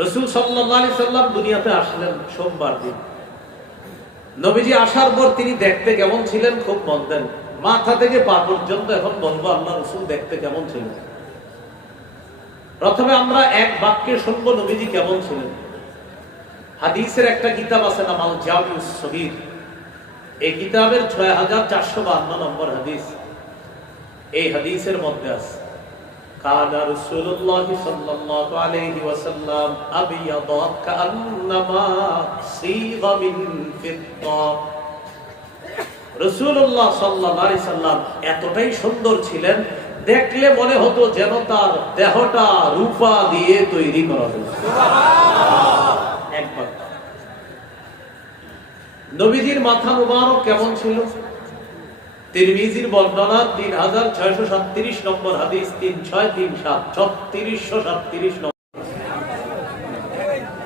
রাসূল সাল্লাল্লাহু আলাইহি সাল্লাম দুনিয়াতে আসলেন সোমবার দিন। নবীজি আসার পর তিনি দেখতে কেমন ছিলেন খুব মন দেন। মাথা থেকে পা পর্যন্ত এখন বলবো আল্লাহ রাসূল দেখতে কেমন ছিলেন। প্রথমে আমরা এক বাক্যে শুনবো নবীজি কেমন ছিলেন। হাদিসের একটা কিতাব আছে নাম আল জামিউস সগীর। এই কিতাবের ৬৪৫২ নম্বর হাদিস। এই হাদিসের মধ্যে আছে কানা রাসূলুল্লাহ সাল্লাল্লাহু আলাইহি ওয়াসাল্লাম আবিয়াদা কান্নামা সিগা মিন ফিদ্দা। রাসূলুল্লাহ সাল্লাল্লাহু আলাইহি সাল্লাম এতটাই সুন্দর ছিলেন, দেখলে মনে হতো যেন তার দেহটা রূপা দিয়ে তৈরি করা হয়েছে। একবার নবীজির মাথা মুবারক কেমন ছিল? তিরমিজির বর্ণনা ৩৬৩৭ নম্বর হাদিস, ৩৬৩৭ নম্বর।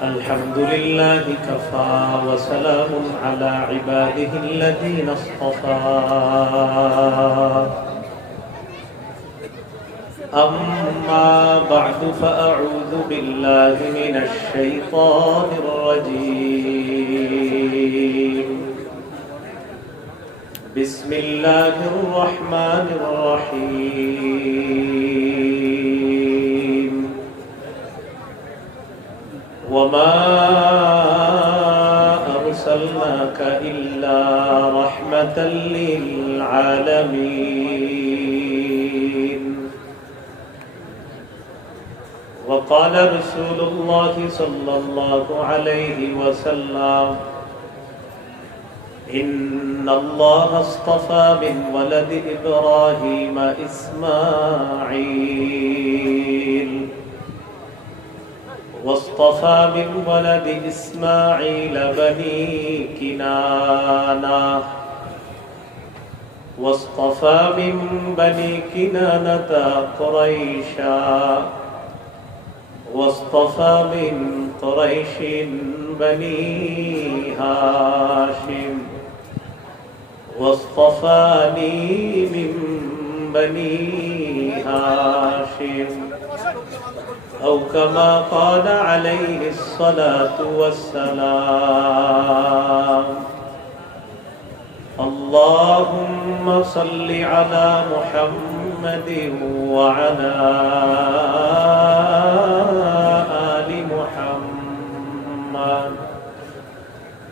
আলহামদুলিল্লাহি কাফা ওয়া সালামুন আলা ইবাদিহিল্লাযীনা ইসতাফা। আম্মা বা'দু ফাআউযু বিল্লাহি মিনাশ শাইতানির রাজীম। বিসমিল্লাহির রহমানির রহিম। ওয়ামা আরসালনাকা ইল্লা রাহমাতাল লিল আলামিন। وقال رسول الله صلى الله عليه وسلم إن الله اصطفى من ولد إبراهيم إسماعيل واصطفى من ولد إسماعيل بني كنانة واصطفى من بني كنانة قريشا واصطفى من قريش بني هاشم واصطفاني من بني هاشم أو كما قال عليه الصلاة والسلام. اللهم صل على محمد وعلى آل محمد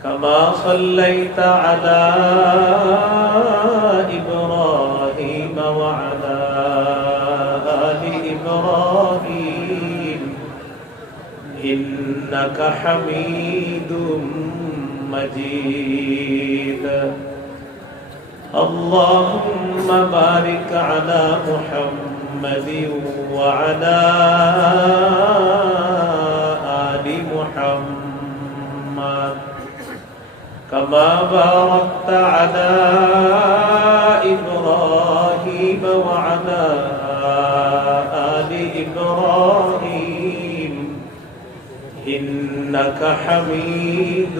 كما صليت على إبراهيم وعلى آل إبراهيم إنك حميد مجيد. اللهم بارك على محمد وعلى آل محمد كما باركت على إبراهيم وعلى آل إبراهيم إنك حميد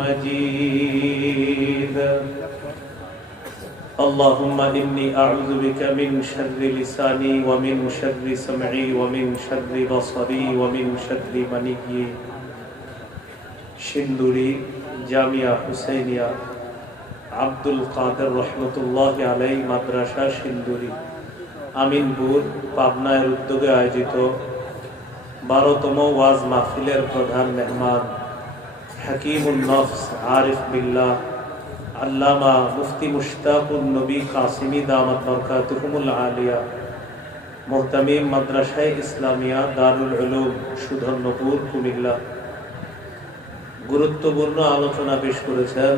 مجيد. اللهم إني أعوذ بك من شر لساني ومن شر سمعي ومن شر بصري ومن شر مني. সিন্দুরি জামিয়া হুসাইনিয়া আব্দুল কাদের রহমতুল্লাহ আলাই মাদ্রাসা সিন্দুরি আমিনপুর পাবনার উদ্যোগে আয়োজিত 12তম ওয়াজ মাহফিলের প্রধান মেহমান হাকিমুন নফস আরিফ বিল্লাহ আল্লামা মুফতি মুশতাকুন নবী কাসিমি দামাত বরকাতুহুমুল আলিয়া মুহতামিম মাদ্রাসায়ে ইসলামিয়া দারুল উলুম সুধন্যপুর কুমিল্লা গুরুত্বপূর্ণ আলোচনা পেশ করেছেন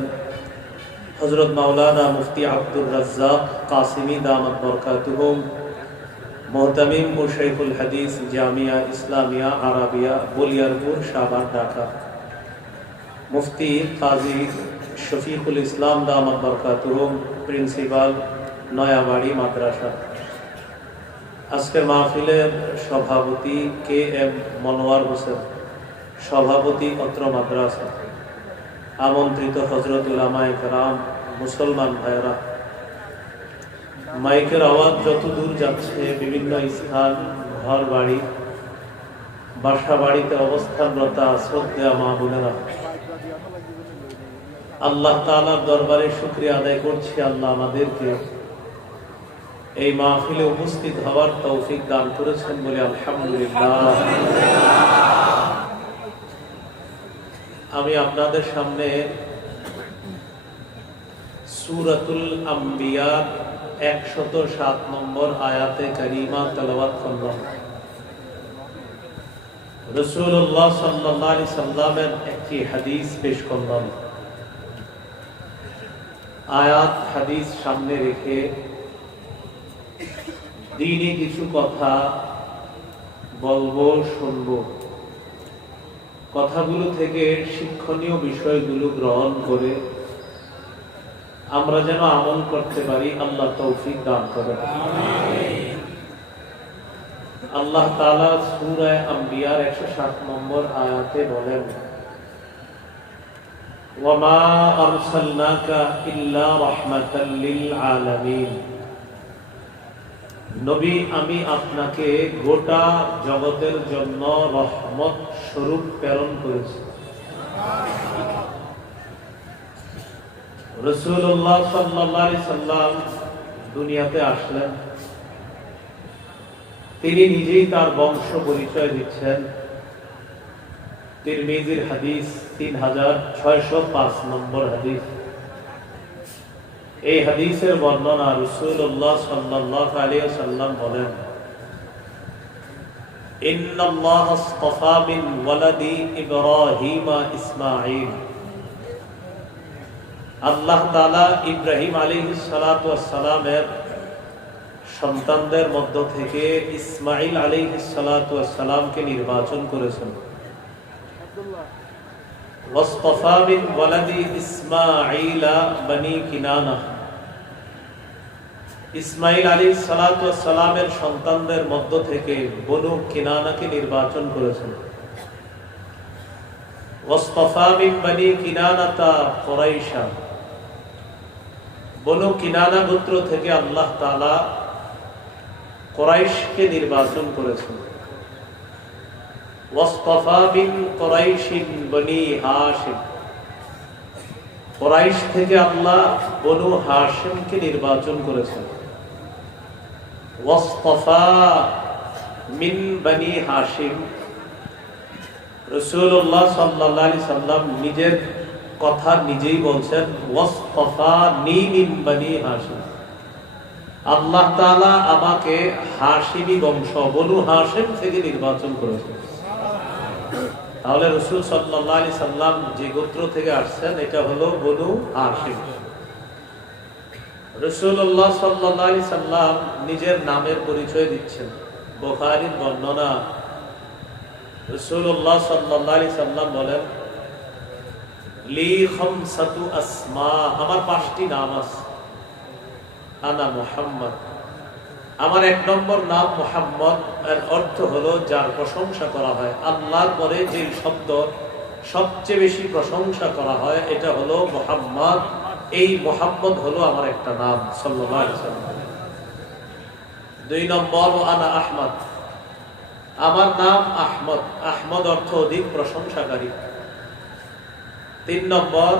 হযরত মাওলানা মুফতি আব্দুর রাজ্জাক কাসিমি দামাত বরকাতুহুম মুহতামিম ও শাইখুল হাদিস জামিয়া ইসলামিয়া আরাবিয়া বলিয়ারপুর শাহবাগ ঢাকা। মুফতি কাজী শফিকুল ইসলাম দামাত বরকাতুহুম প্রিন্সিপাল নয়াবাড়ি মাদ্রাসা। আজকের মাহফিলের সভাপতি কে এম মনোয়ার হোসেন, সভাপতি অত্র মাদ্রাসা। আমন্ত্রিত হযরত উলামায়ে কেরাম, মুসলমান ভাইরা, মাইকের আওয়াজ যত দূর যাচ্ছে বিভিন্ন স্থান, ঘর বাড়ি, বাসা বাড়িতে অবস্থানরত শ্রদ্ধেয় মা বোনেরা, আল্লাহ তাআলার দরবারে শুকরিয়া আদায় করছি। আল্লাহ আমাদেরকে এই মাহফিলে উপস্থিত হওয়ার তৌফিক দান করেছেন বলে আলহামদুলিল্লাহ। আমি আপনাদের সামনে সূরাতুল আম্বিয়া 107 নম্বর আয়াতে কারিমা তেলাওয়াত করলাম। রাসূলুল্লাহ সাল্লাল্লাহু আলাইহি সাল্লামের একটি হাদিস পেশ করলাম। আয়াত হাদিস সামনে রেখে দ্বীনি কিছু কথা বলবো, শুনবো। কথাগুলো থেকে শিক্ষণীয় বিষয়গুলো গ্রহণ করে আমরা যেন আমল করতে পারি, আল্লাহ তৌফিক দান করেন। আল্লাহ তাআলা সূরা আম্বিয়ার 107 নম্বর আয়াতে বলেন, ওয়ামা আরসালনাকা ইল্লা রাহমাতাল লিল আলামিন। নবী, আমি আপনাকে গোটা জগতের জন্য রহমত স্বরূপ প্রেরণ করেছি। রাসূলুল্লাহ সাল্লাল্লাহু আলাইহি সাল্লাম দুনিয়াতে আসলেন, তিনি নিজেই তার বংশ পরিচয় দিচ্ছেন। তিরমিজির হাদিস 3605 নম্বর হাদিস। এই হাদিসের বর্ণনা রাসূলুল্লাহ সাল্লাল্লাহু আলাইহি ওয়াসাল্লাম বলেন, ইন্নাল্লাহা আসতাফা মিন ওয়ালাদি ইব্রাহিম ইসমাঈল। আল্লাহ তাআলা ইব্রাহিম আলাইহিস সালাতু ওয়াস সালামের সন্তানদের মধ্য থেকে ইসমাঈল আলাইহিস সালাতু ওয়াস সালামকে নির্বাচন করেছেন। ওয়াসতাফা মিন ওয়ালাদি ইসমাঈলা বনি কিনানা। ইসমাঈল আলাইহিস সালাতু ওয়াস সালামের সন্তানদের মধ্য থেকে বনু কিনানাকে নির্বাচন করেছেন। ওয়াসতাফা মিন বনি কিনানাতা কুরাইশা। বনু কিনানা গোত্র থেকে আল্লাহ তাআলা কুরাইশকে নির্বাচন করেছেন। ওয়াসতাফা মিন কুরাইশিন বনি হাশিম। কুরাইশ থেকে আল্লাহ বনু হাশিমকে নির্বাচন করেছেন। ওয়াসতাফা মিন বনি হাশিম। রাসূলুল্লাহ সাল্লাল্লাহু আলাইহি সাল্লাম নিজের কথা নিজেই বলছেন, ওয়াসতাফানি মিন বনি হাশিম। আল্লাহ তাআলা আমাকে হাশিমি বংশ বনু হাশিম থেকে নির্বাচন করেছেন। তাহলে রাসূল সাল্লাল্লাহু আলাইহি সাল্লাম যে গোত্র থেকে আসছেন এটা হলো বনু হাশিম। রাসূলুল্লাহ সাল্লাল্লাহু আলাইহি সাল্লাম নিজের নামের পরিচয় দিচ্ছেন। বুখারীর বর্ণনা, রাসূলুল্লাহ সাল্লাল্লাহু আলাইহি সাল্লাম বলেন, লি খামসাতু আসমা। আমার 5টি নাম আছে। আনা মুহাম্মদ। আমার 1 নম্বর নাম মুহাম্মদ। এর অর্থ হলো যার প্রশংসা করা হয়। আল্লাহর পরে যে শব্দ সবচেয়ে বেশি প্রশংসা করা হয় এটা হলো মুহাম্মদ। এই মুহাম্মদ হলো আমার একটা নাম সাল্লাল্লাহু আলাইহি ওয়াসাল্লাম। 2 নম্বর, আনা আহমদ। আমার নাম আহমদ। আহমদ অর্থ অধিক প্রশংসাকারী। 3 নম্বর,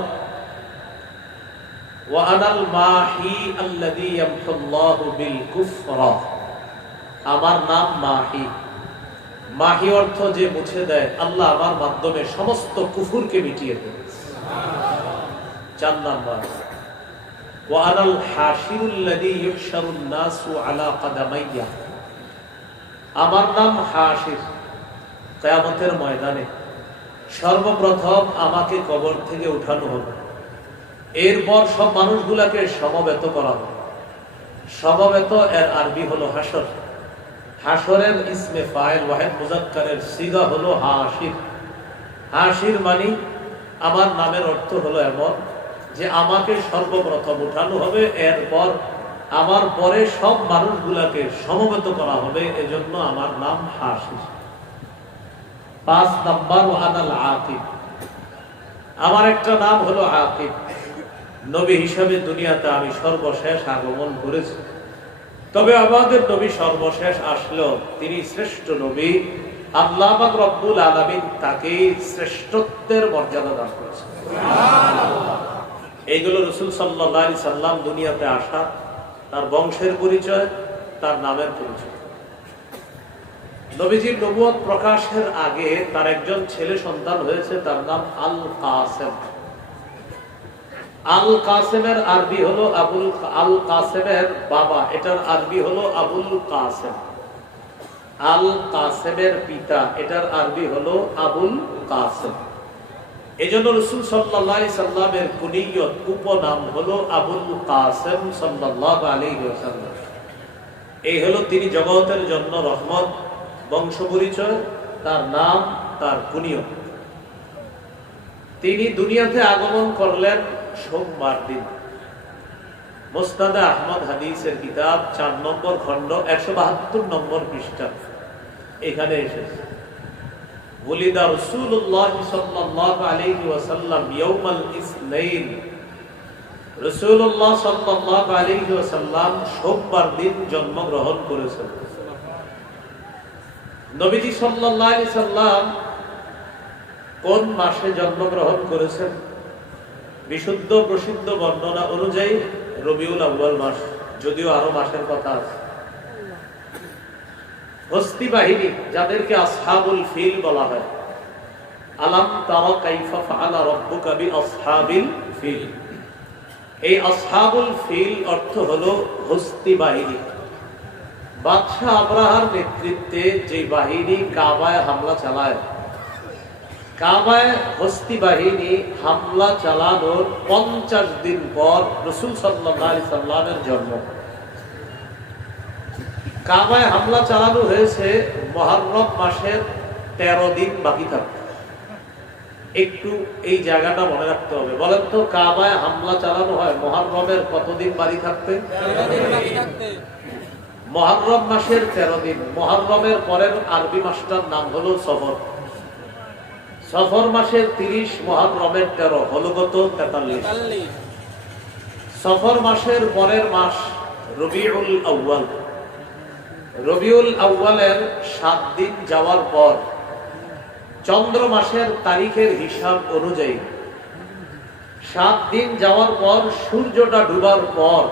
ওয়া আনাল মাহি আল্লাযী ইয়ামহুল্লাহু বিল কুফরা। আমার নাম মাহি। মাহি অর্থ যে মুছে দেয়। আল্লাহ আমার মাধ্যমে সমস্ত কুফরকে মিটিয়ে দেয়। 4 নম্বর, ওয়া আনাল হাশিরুল্লাযী ইউহশারুন নাসু আলা কাদামাইয়া। আমার নাম হাশির। কিয়ামতের ময়দানে সর্বপ্রথম আমাকে কবর থেকে উঠানো হবে। এরপর সব মানুষগুলাকে সমবেত করা হবে। সমবেত এর আরবি হলো হাসর। হাসরের ইসমে ফাইল ওয়াহিদ মুযাক্কারের সিগা হলো হাশির। হাশির মানে আমার নামের অর্থ হলো এমন যে আমাকে সর্বপ্রথম উঠানো হবে, এরপর আমার পরে সব মানুষগুলাকে সমবেত করা হবে। এজন্য আমার নাম হাশির। 5 নম্বর, ওয়া আনাল আকিব। আমার একটা নাম হলো আকিব। নবী হিসাবে দুনিয়াতে আমি সর্বশেষ আগমন করেছি। তবে আমাদের নবী সর্বশেষ আসলেও তিনি শ্রেষ্ঠ নবী, আল্লাহ পাক রব্বুল আলামিন তাকে শ্রেষ্ঠত্বের মর্যাদা দান করেছেন। এইগুলো রাসূল সাল্লাল্লাহু আলাইহি সাল্লাম দুনিয়াতে আসা, তার বংশের পরিচয়, তার নামের পরিচয়। নবীজির নবুয়ত প্রকাশের আগে তার একজন ছেলে সন্তান হয়েছে, তার নাম আল কাসেম। আল কাসেমের আরবি হলো আল কাসেমের বাবা, এটার আরবি হলো আবুল কাসেম। আল কাসেমের পিতা, এটার আরবি হলো আবুল কাসেম। এজন্য রাসূল সাল্লাল্লাহু আলাইহি সাল্লামের কুনিয়ত, উপনাম হলো আবুল কাসেম সাল্লাল্লাহু আলাইহি ওয়াসাল্লাম। এই হলো তিনি জগতের জন্য রহমত, বংশ পরিচয়, তার নাম, তার কুনিয়ত। তিনি দুনিয়াতে আগমন করলেন সোমবার দিন। মুসনাদে আহমদ হাদিসের কিতাব 4 নম্বর খণ্ড 172 নম্বর পৃষ্ঠা এখানে এসেছে। ওলিদা রাসূলুল্লাহ সাল্লাল্লাহু আলাইহি ওয়াসাল্লাম ইয়াউমাল ইসনাইন। রাসূলুল্লাহ সাল্লাল্লাহু আলাইহি ওয়াসাল্লাম সোমবার দিন জন্মগ্রহণ করেছেন। নবীজি সাল্লাল্লাহু আলাইহি সাল্লাম কোন মাসে জন্মগ্রহণ করেছেন? বিশুদ্ধ প্রসিদ্ধ বর্ণনা অনুযায়ী রবিউল আউয়াল মাস, যদিও আরো মাসের কথা আছে। হস্তি বাহিনী, যাদেরকে আসহাবুল ফিল বলা হয়, আলাম তারা কাইফা ফাআলা রাব্বুকা বিআসহাবিল ফিল। এই আসহাবুল ফিল অর্থ হলো হস্তি বাহিনী। বাদশাহ আবরাহার নেতৃত্বে যে বাহিনী কাবায় হামলা চালায়, কাবায় হস্তি বাহিনী হামলা চালানোর 50 দিন পর রাসূল সাল্লাল্লাহু আলাইহি সাল্লামের জন্ম। কাবায় হামলা চালানো হয়েছে মুহররম মাসের 13 দিন বাকি থাকতে। একটু এই জায়গাটা মনে রাখতে হবে। বলেন তো, কাবায় হামলা চালানো হয় মুহররমের কতদিন বাকি থাকতে? মুহররম মাসের 13 দিন। মুহররমের পরের আরবি মাসটার নাম হলো সফর। সফর মাসের 30, মুহররমের 13, হলো কত? 43। সফর মাসের পরের মাস রবিউল আউয়াল। রবিউল আউয়ালের 7 দিন যাওয়ার পর, চন্দ্র মাসের তারিখের হিসাব অনুযায়ী 7 দিন যাওয়ার পর, সূর্যটা ডুবার পর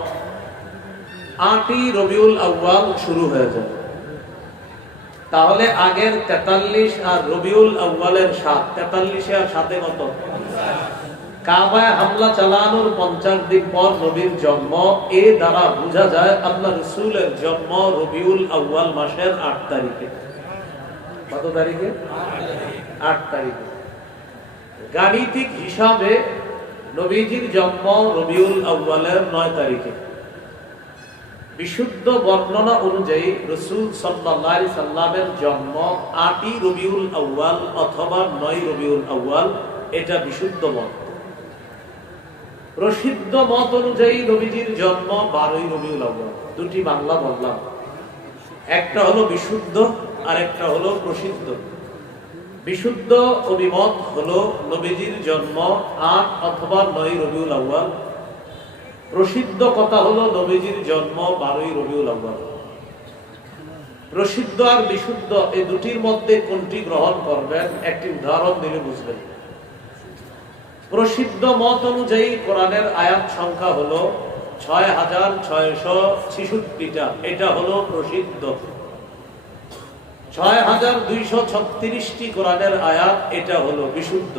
8ই রবিউল আউয়াল শুরু হয়ে যায়। তাহলে আগের 43 আর রবিউল আউয়ালের 7, 43 আর 7 কত? কাবায় হামলা চালানোর 50 দিন পর নবীর জন্ম। এ দ্বারা বোঝা যায় আল্লাহ রাসূলের জন্ম রবিউল আউয়াল মাসের 8 তারিখে। কত তারিখে? 8 তারিখে। গাণিতিক হিসাবে নবীজির জন্ম রবিউল আউয়ালের 9 তারিখে। বিশুদ্ধ বর্ণনা অনুযায়ী রাসূল সাল্লাল্লাহু আলাইহি সাল্লামের জন্ম 8ই রবিউল আউয়াল অথবা 9 রবিউল আউয়াল, এটা বিশুদ্ধ মত। প্রসিদ্ধ মত অনুযায়ী নবীজির জন্ম 12ই রবিউল আউয়াল। দুটি বাংলা বললাম, একটা হলো বিশুদ্ধ আর একটা হলো প্রসিদ্ধ। বিশুদ্ধ অভিমত হলো নবীজির জন্ম 8 অথবা 9 রবিউল আউয়াল। প্রসিদ্ধ কথা হলো নবীজির জন্ম 12ই রবিউল আউয়াল। প্রসিদ্ধ আর বিশুদ্ধ এই দুটির মধ্যে কোনটি গ্রহণ করবেন, একটি উদাহরণ দিলে বুঝবেন। প্রসিদ্ধ মত অনুযায়ী কোরআনের আয়াত সংখ্যা হলো 6666টা, এটা হলো প্রসিদ্ধ। 6236টি কোরআনের আয়াত, এটা হলো বিশুদ্ধ।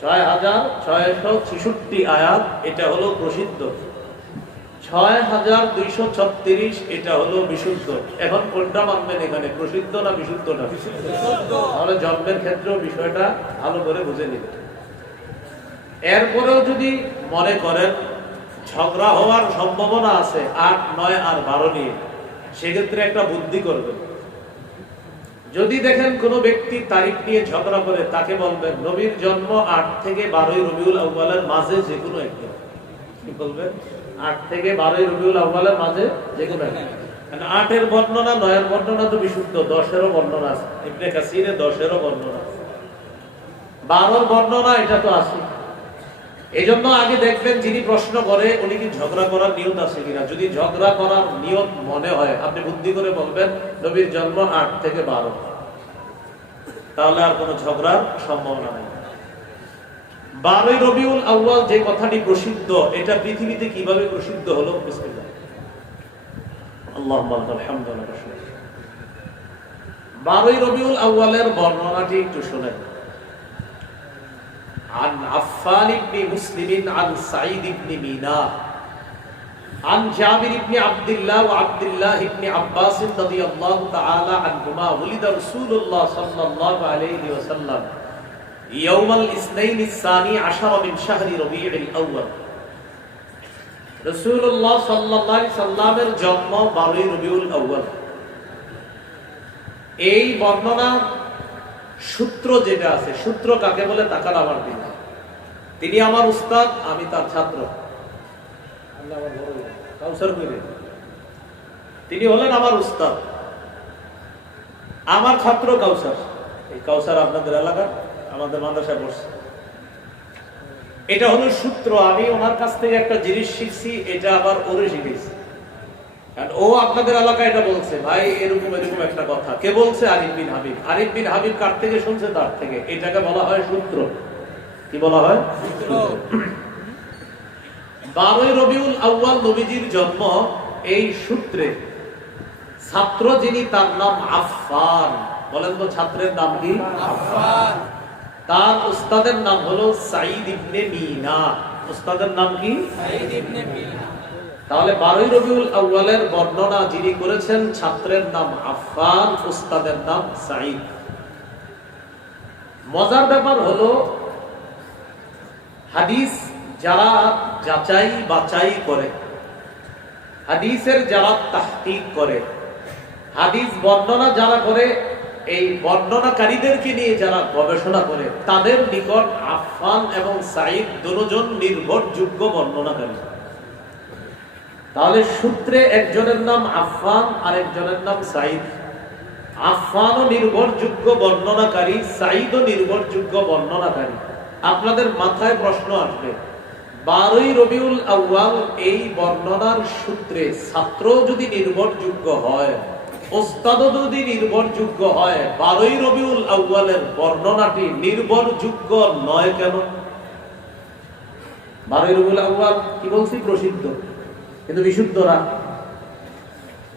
6666 আয়াত, এটা হলো প্রসিদ্ধ। 6236, এটা হলো বিশুদ্ধ। এখন কোনটা মানবেন এখানে, প্রসিদ্ধ না বিশুদ্ধটা? তাহলে জন্মের ক্ষেত্রেও বিষয়টা ভালো করে বুঝে নিন। এরপরেও যদি মনে করেন ঝগড়া হওয়ার সম্ভাবনা আছে 8, 9 আর 12 নিয়ে, সেক্ষেত্রে একটা বুদ্ধি করবেন। যদি দেখেন কোন ব্যক্তি তারিখ নিয়ে ঝগড়া করে, তাকে বলবেন নবীর জন্ম 8 থেকে 12ই রবিউল আউয়ালের মাঝে যে কোনো একদিন। কি বলবেন? 8 থেকে 12ই রবিউল আউয়ালের মাঝে যে কোনো একদিন। 8 এর বর্ণনা, 9 এর বর্ণনা তো বিশুদ্ধ, 10 এরও বর্ণনা আছে, ইবনে কাসিরে 10 এরও বর্ণনা আছে, 12 এর বর্ণনা এটা তো আছে। এই জন্য আগে দেখবেন যিনি প্রশ্ন করে উনি কি ঝগড়া করার নিয়ত আছে কিনা। যদি ঝগড়া করার নিয়ত মনে হয়, আপনি বুদ্ধি করে বলবেন নবীর জন্ম 8 থেকে 12। তাহলে আর কোনো ঝগড়ার সম্ভাবনা নেই। 12ই রবিউল আউয়াল যে কথাটি প্রসিদ্ধ, এটা পৃথিবীতে কিভাবে প্রসিদ্ধ হলো? বিসমিল্লাহ, আল্লাহুম্মা লাকাল হামদু ওয়া লাকাল শুকর। 12ই রবিউল আউয়ালের বর্ণনাটি একটু শুনেন। عن عفان بن مسلم عن سعيد بن مينا عن جابر بن عبد الله وعبد الله بن عباس رضي الله تعالى عنهما ولد رسول الله صلى الله عليه وسلم يوم الاثنين الثاني عشر من شهر ربيع الأول। রাসূলুল্লাহ সাল্লাল্লাহু আলাইহি সাল্লামের জন্ম 12ই রবিউল আউয়াল। এই বর্ণনা সূত্র যেটা আছে, সূত্র কাকে বলে তাকাল আমার দিন। তিনি আমার উস্তাদ, আমি তার ছাত্র। তিনি হলেন আমার উস্তাদ, আমার ছাত্র কাউসার। এই কাউসার আপনাদের এলাকার, আমাদের মাদ্রাসায় পড়ছে। এটা হলো সূত্র। আমি ওনার কাছ থেকে একটা জিনিস শিখছি, এটা আবার ওরে শিখেছি। ও আপনাদের এলাকায় এটা বলছে, ভাই এরকম এরকম একটা কথা। কে বলছে? আরিফ বিন হাবিব। আরিফ বিন হাবিব কার থেকে শুনছে? তার থেকে। এটাকে বলা হয় সূত্র। কি বলা হয়? 12ই রবিউল আউয়াল নবীজির জন্ম। এই সূত্রে ছাত্র যিনি, তার নাম আফফান। বলেন তো ছাত্রের নাম কি? আফফান। তার উস্তাদের নাম হলো সাঈদ ইবনে মিনা। উস্তাদের নাম কি? সাঈদ ইবনে মিনা। তাহলে 12ই রবিউল আউয়ালের বর্ণনা যিনি করেছেন, ছাত্রের নাম আফফান, উস্তাদের নাম সাঈদ। মজার ব্যাপার হলো, হাদিস যারা যাচাই বাছাই করে, হাদিসের যারা তাহকিক করে, হাদিস বর্ণনা যারা করে, এই বর্ণনাকারীদেরকে নিয়ে যারা গবেষণা করে, তাদের নিকট আফফান এবং সাঈদ দুজন নির্ভরযোগ্য বর্ণনাকারী। তাহলে সূত্রে একজনের নাম আফফান আর একজনের নাম সাঈদ। আফফানও নির্ভরযোগ্য বর্ণনাকারী, সাঈদও নির্ভরযোগ্য বর্ণনাকারী। আপনাদের মাথায় প্রশ্ন আসবে, 12ই রবিউল আউয়াল এই বর্ণনার সূত্রে ছাত্র যদি নির্ভরযোগ্য হয়, ওস্তাদও যদি নির্ভরযোগ্য হয়, 12ই রবিউল আউয়ালের বর্ণনাটি নির্ভরযোগ্য নয় কেন? 12ই রবিউল আউয়াল কি বলছি? প্রসিদ্ধ, কিন্তু বিশুদ্ধ না।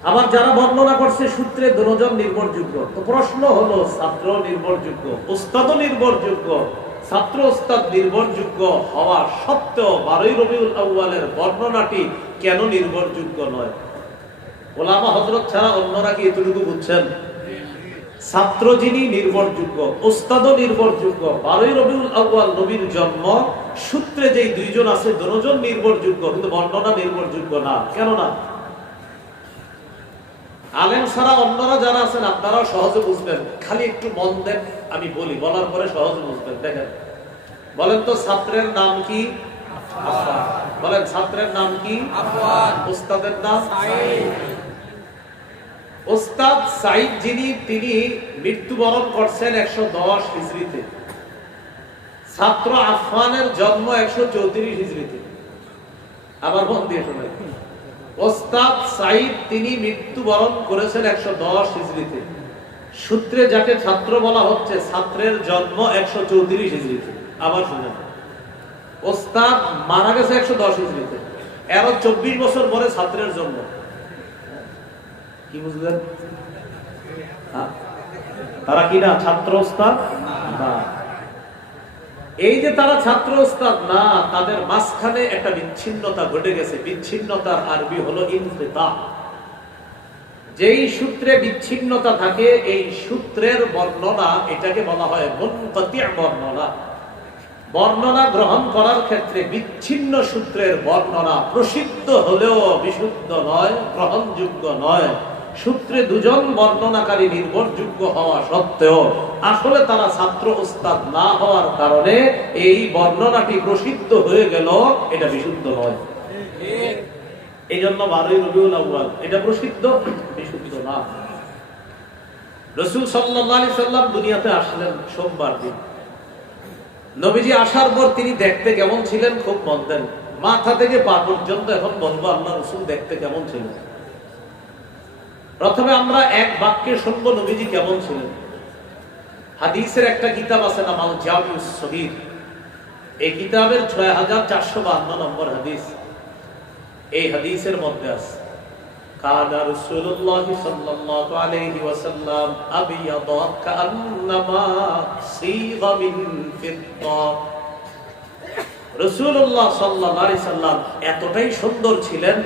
আবার যারা বর্ণনা করছে সূত্রে দুজন নির্ভরযোগ্য। তো প্রশ্ন হলো, ছাত্র নির্ভরযোগ্য, ওস্তাদও নির্ভরযোগ্য, ছাত্র ওস্তাদ নির্ভরযোগ্য হওয়া সত্ত্বেও 12ই রবিউল আউয়ালের বর্ণনাটি কেন নির্ভরযোগ্য নয়? ওলামা হযরত ছাড়া অন্যরা কি এতটুকু বুঝছেন? ছাত্র যিনি নির্ভরযোগ্য, ওস্তাদও নির্ভরযোগ্য। 12ই রবিউল আউয়াল নবীর জন্ম, সূত্রে যেই দুইজন আছে দুজন নির্ভরযোগ্য, কিন্তু বর্ণনা নির্ভরযোগ্য না। কেন না? আলেম ছাড়া অন্যরা যারা আছেন আপনারাও সহজে বুঝবেন, খালি একটু মন দেন, আমি বলি, বলার পরে সহজে বুঝবেন। দেখেন, বলেন তো ছাত্রের নাম কি? আফফান। বলেন ছাত্রের নাম কি? আফফান। ওস্তাদের নাম সাঈদ। ওস্তাদ সাঈদ যিনি, তিনি মৃত্যুবরণ করছেন 110 হিজরিতে। ছাত্র আফফানের জন্ম 134 হিজরিতে। আবার মন দিয়ে শোনেন, ওস্তাদ সাঈদ তিনি মৃত্যুবরণ করেছেন 110 হিজরিতে। সূত্রে যাকে ছাত্র বলা হচ্ছে, ছাত্রের জন্ম 134 হিজরিতে। আবার শুনেন, ওস্তাদ মারা গেছে 110 হিজরিতে, এর 24 বছর পরে ছাত্রের জন্ম। কি বুঝলেন? তারা কি না ছাত্র ওস্তাদ না? এই যে তারা ছাত্র ওস্তাদ না, তাদের মাঝখানে একটা বিচ্ছিন্নতা ঘটে গেছে। বিচ্ছিন্নতার আরবি হলো ইনকিতা। যেই সূত্রে বিচ্ছিন্নতা থাকে, এই সূত্রের বর্ণনা, এটাকে বলা হয় মুনকাতি' বর্ণনা। বর্ণনা গ্রহণ করার ক্ষেত্রে বিচ্ছিন্ন সূত্রের বর্ণনা প্রসিদ্ধ হলেও বিশুদ্ধ নয়, গ্রহণযোগ্য নয়। সূত্রে দুজন বর্ণনাকারী নির্ভরযোগ্য হওয়া সত্ত্বেও আসলে তারা ছাত্র ওস্তাদ না হওয়ার কারণে এই বর্ণনাটি প্রসিদ্ধ হয়ে গেল, এটা বিশুদ্ধ নয়। এই জন্য 12ই রবিউল আউয়াল এটা প্রসিদ্ধ, বিশুদ্ধ না। রাসূল সাল্লাল্লাহু আলাইহি সাল্লাম দুনিয়াতে আসলেন সোমবার দিন। নবীজি আসার পর তিনি দেখতে কেমন ছিলেন খুব মন দেন। মাথা থেকে পা পর্যন্ত এখন বলবো আল্লাহ রাসূল দেখতে কেমন ছিলেন। প্রথমে আমরা এক বাক্যে শুনবো নবীজি কেমন ছিলেন। হাদিসের একটা কিতাব আছে নাম আল জামিউস সগীর। এই কিতাবের ৬৪৫২ নম্বর হাদিস। এই হাদিসের মধ্যে আছে কানা রাসূলুল্লাহ সাল্লাল্লাহু আলাইহি ওয়াসাল্লাম আবিয়াদা কান্নামা সিগা মিন ফিদ্দা। রাসূলুল্লাহ সাল্লাল্লাহু আলাইহি সাল্লাম এতটাই সুন্দর ছিলেন,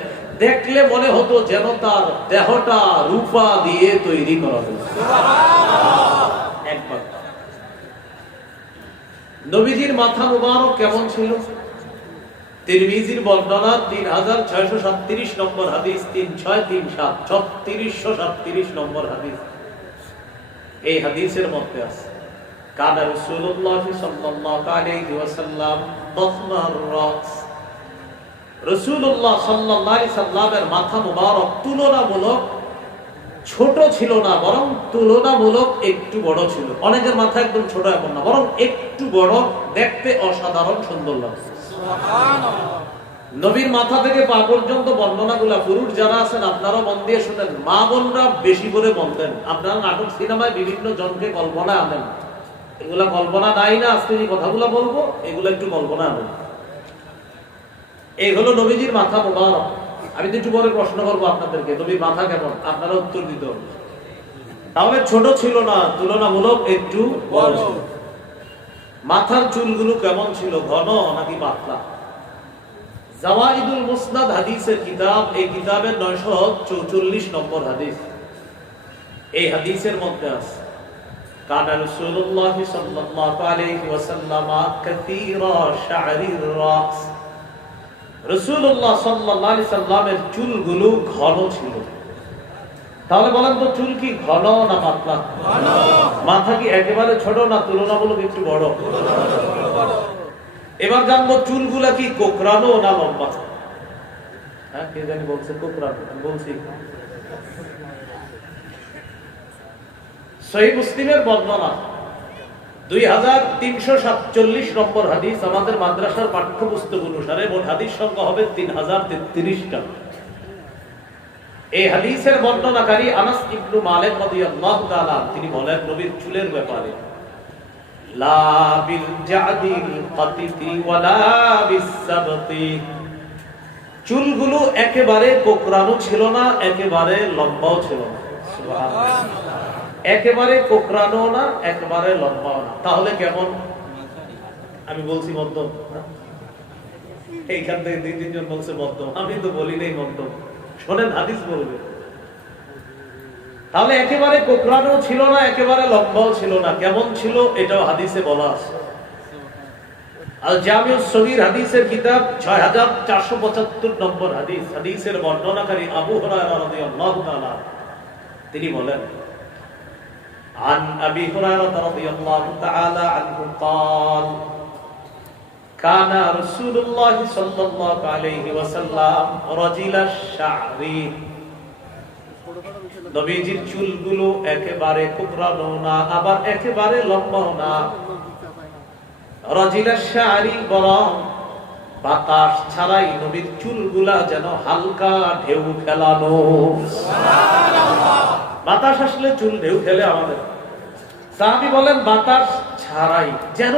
দেখলে মনে হতো যেন তার দেহটা রূপা দিয়ে তৈরি করা হয়েছে। একবার নবীজির মাথা মুবারক কেমন ছিল? তিরমিজির বর্ণনা ৩৬৩৭ নম্বর হাদিস, ৩৬৩৭ ৩৬৩৭ নম্বর হাদিস। এই হাদিসের মধ্যে আছে কানা রাসূলুল্লাহ সাল্লাল্লাহু আলাইহি ওয়াসাল্লাম দাখমার রাস। রাসূলুল্লাহ সাল্লাল্লাহু আলাইহি সাল্লামের মাথা মুবারক তুলনামূলক ছোট ছিল না, বরং তুলনামূলক একটু বড় ছিল। অনেকের মাথা একদম ছোট এমন না, বরং একটু বড়, দেখতে অসাধারণ সুন্দর লাগছে। নবীর মাথা থেকে পা পর্যন্ত বর্ণনাগুলা পুরুষ যারা আছেন আপনারা মন দিয়ে শুনেন, মা বোনরা বেশি করে মন দেন। আপনারা নাটক সিনেমায় বিভিন্ন জনকে কল্পনা আনেন, এগুলা কল্পনা নাই না। আজকে যে কথাগুলো বলবো এগুলো একটু কল্পনা আনেন। এই হলো নবীজির মাথা মোবারক। আমি তো একটু পরে প্রশ্ন করবো আপনাদেরকে, নবীর মাথা কেমন, আপনারা উত্তর দিতে হবে। তাহলে ছোট ছিল না, তুলনামূলক একটু বড় ছিল। মাথার চুলগুলো কেমন ছিল, ঘন নাকি পাতলা? জাওয়াইদুল মুসনাদ হাদিসের কিতাব, এই কিতাবের ৯৪৪ নম্বর হাদিস। এই হাদিসের মধ্যে আছে কানা রাসূলুল্লাহ সাল্লাল্লাহু আলাইহি ওয়াসাল্লাম কাসীরা শা'রির রাস। রাসূলুল্লাহ সাল্লাল্লাহু আলাইহি সাল্লামের চুলগুলো ঘন ছিল। তাহলে বলেন তো, চুল কি ঘন না পাতলা? ঘন। মাথা কি একেবারে ছোট না তুলনামূলক একটু বড়? এবার জানবো চুলগুলা কি কোকড়ানো না লম্বা? হ্যাঁ, কে জানি বলছে কোকড়ানো, বলছি। সহিহ মুসলিমের বর্ণনা ২৩৪৭ নম্বর হাদিস। আমাদের মাদ্রাসার পাঠ্যপুস্তক অনুসারে মোট হাদিস সংখ্যা হবে ৩০৩৩টা। এই হাদিসের বর্ণনাকারী আনাস ইবনে মালিক রাদিয়াল্লাহু তাআলা, তিনি বলেন নবীর চুলের ব্যাপারে, লা বিল জাদিল কাতিতি ওয়ালা বিসসাবতি। চুলগুলো একেবারে কোকড়ানো ছিল না, একেবারে লম্বাও ছিল না। সুবহানাল্লাহ। একেবারে কোকড়ানো না, একেবারে লম্বাও না। তাহলে কেমন? আমি বলছি মধ্যম। এইখান থেকে ২-৩ জন বলছে মধ্যম, আমি তো বলি নাই মধ্যম। শোনেন, হাদিস বলবে। তাহলে একেবারে কোকড়ানো ছিল না, একেবারে লম্বাও ছিল না। কেমন ছিল এটাও হাদিসে বলা আছে। আল জামিউস সগীর হাদিসের কিতাব ৬৪৭৫ নম্বর হাদিস। হাদিসের বর্ণনাকারী আবু হুরায়রা রাদিয়াল্লাহু তাআলা, তিনি বলেন عن أبي هريرة رضي الله تعالى عنه قال كان رسول الله صلى الله عليه وسلم رجل الشعر। নবীজির চুলগুলো একেবারে কোকড়ানো না, আবার একেবারে লম্বাও না। রাজিল আশ-শা'রি, বরং বাতাস ছাড়াই নবীর চুলগুলা যেন হালকা ঢেউ খেলানো। সুবহানাল্লাহ। বাতাস আসলে চুল ঢেউ খেলে আমাদের। সাহাবী বলেন বাতাস ছাড়াই যেন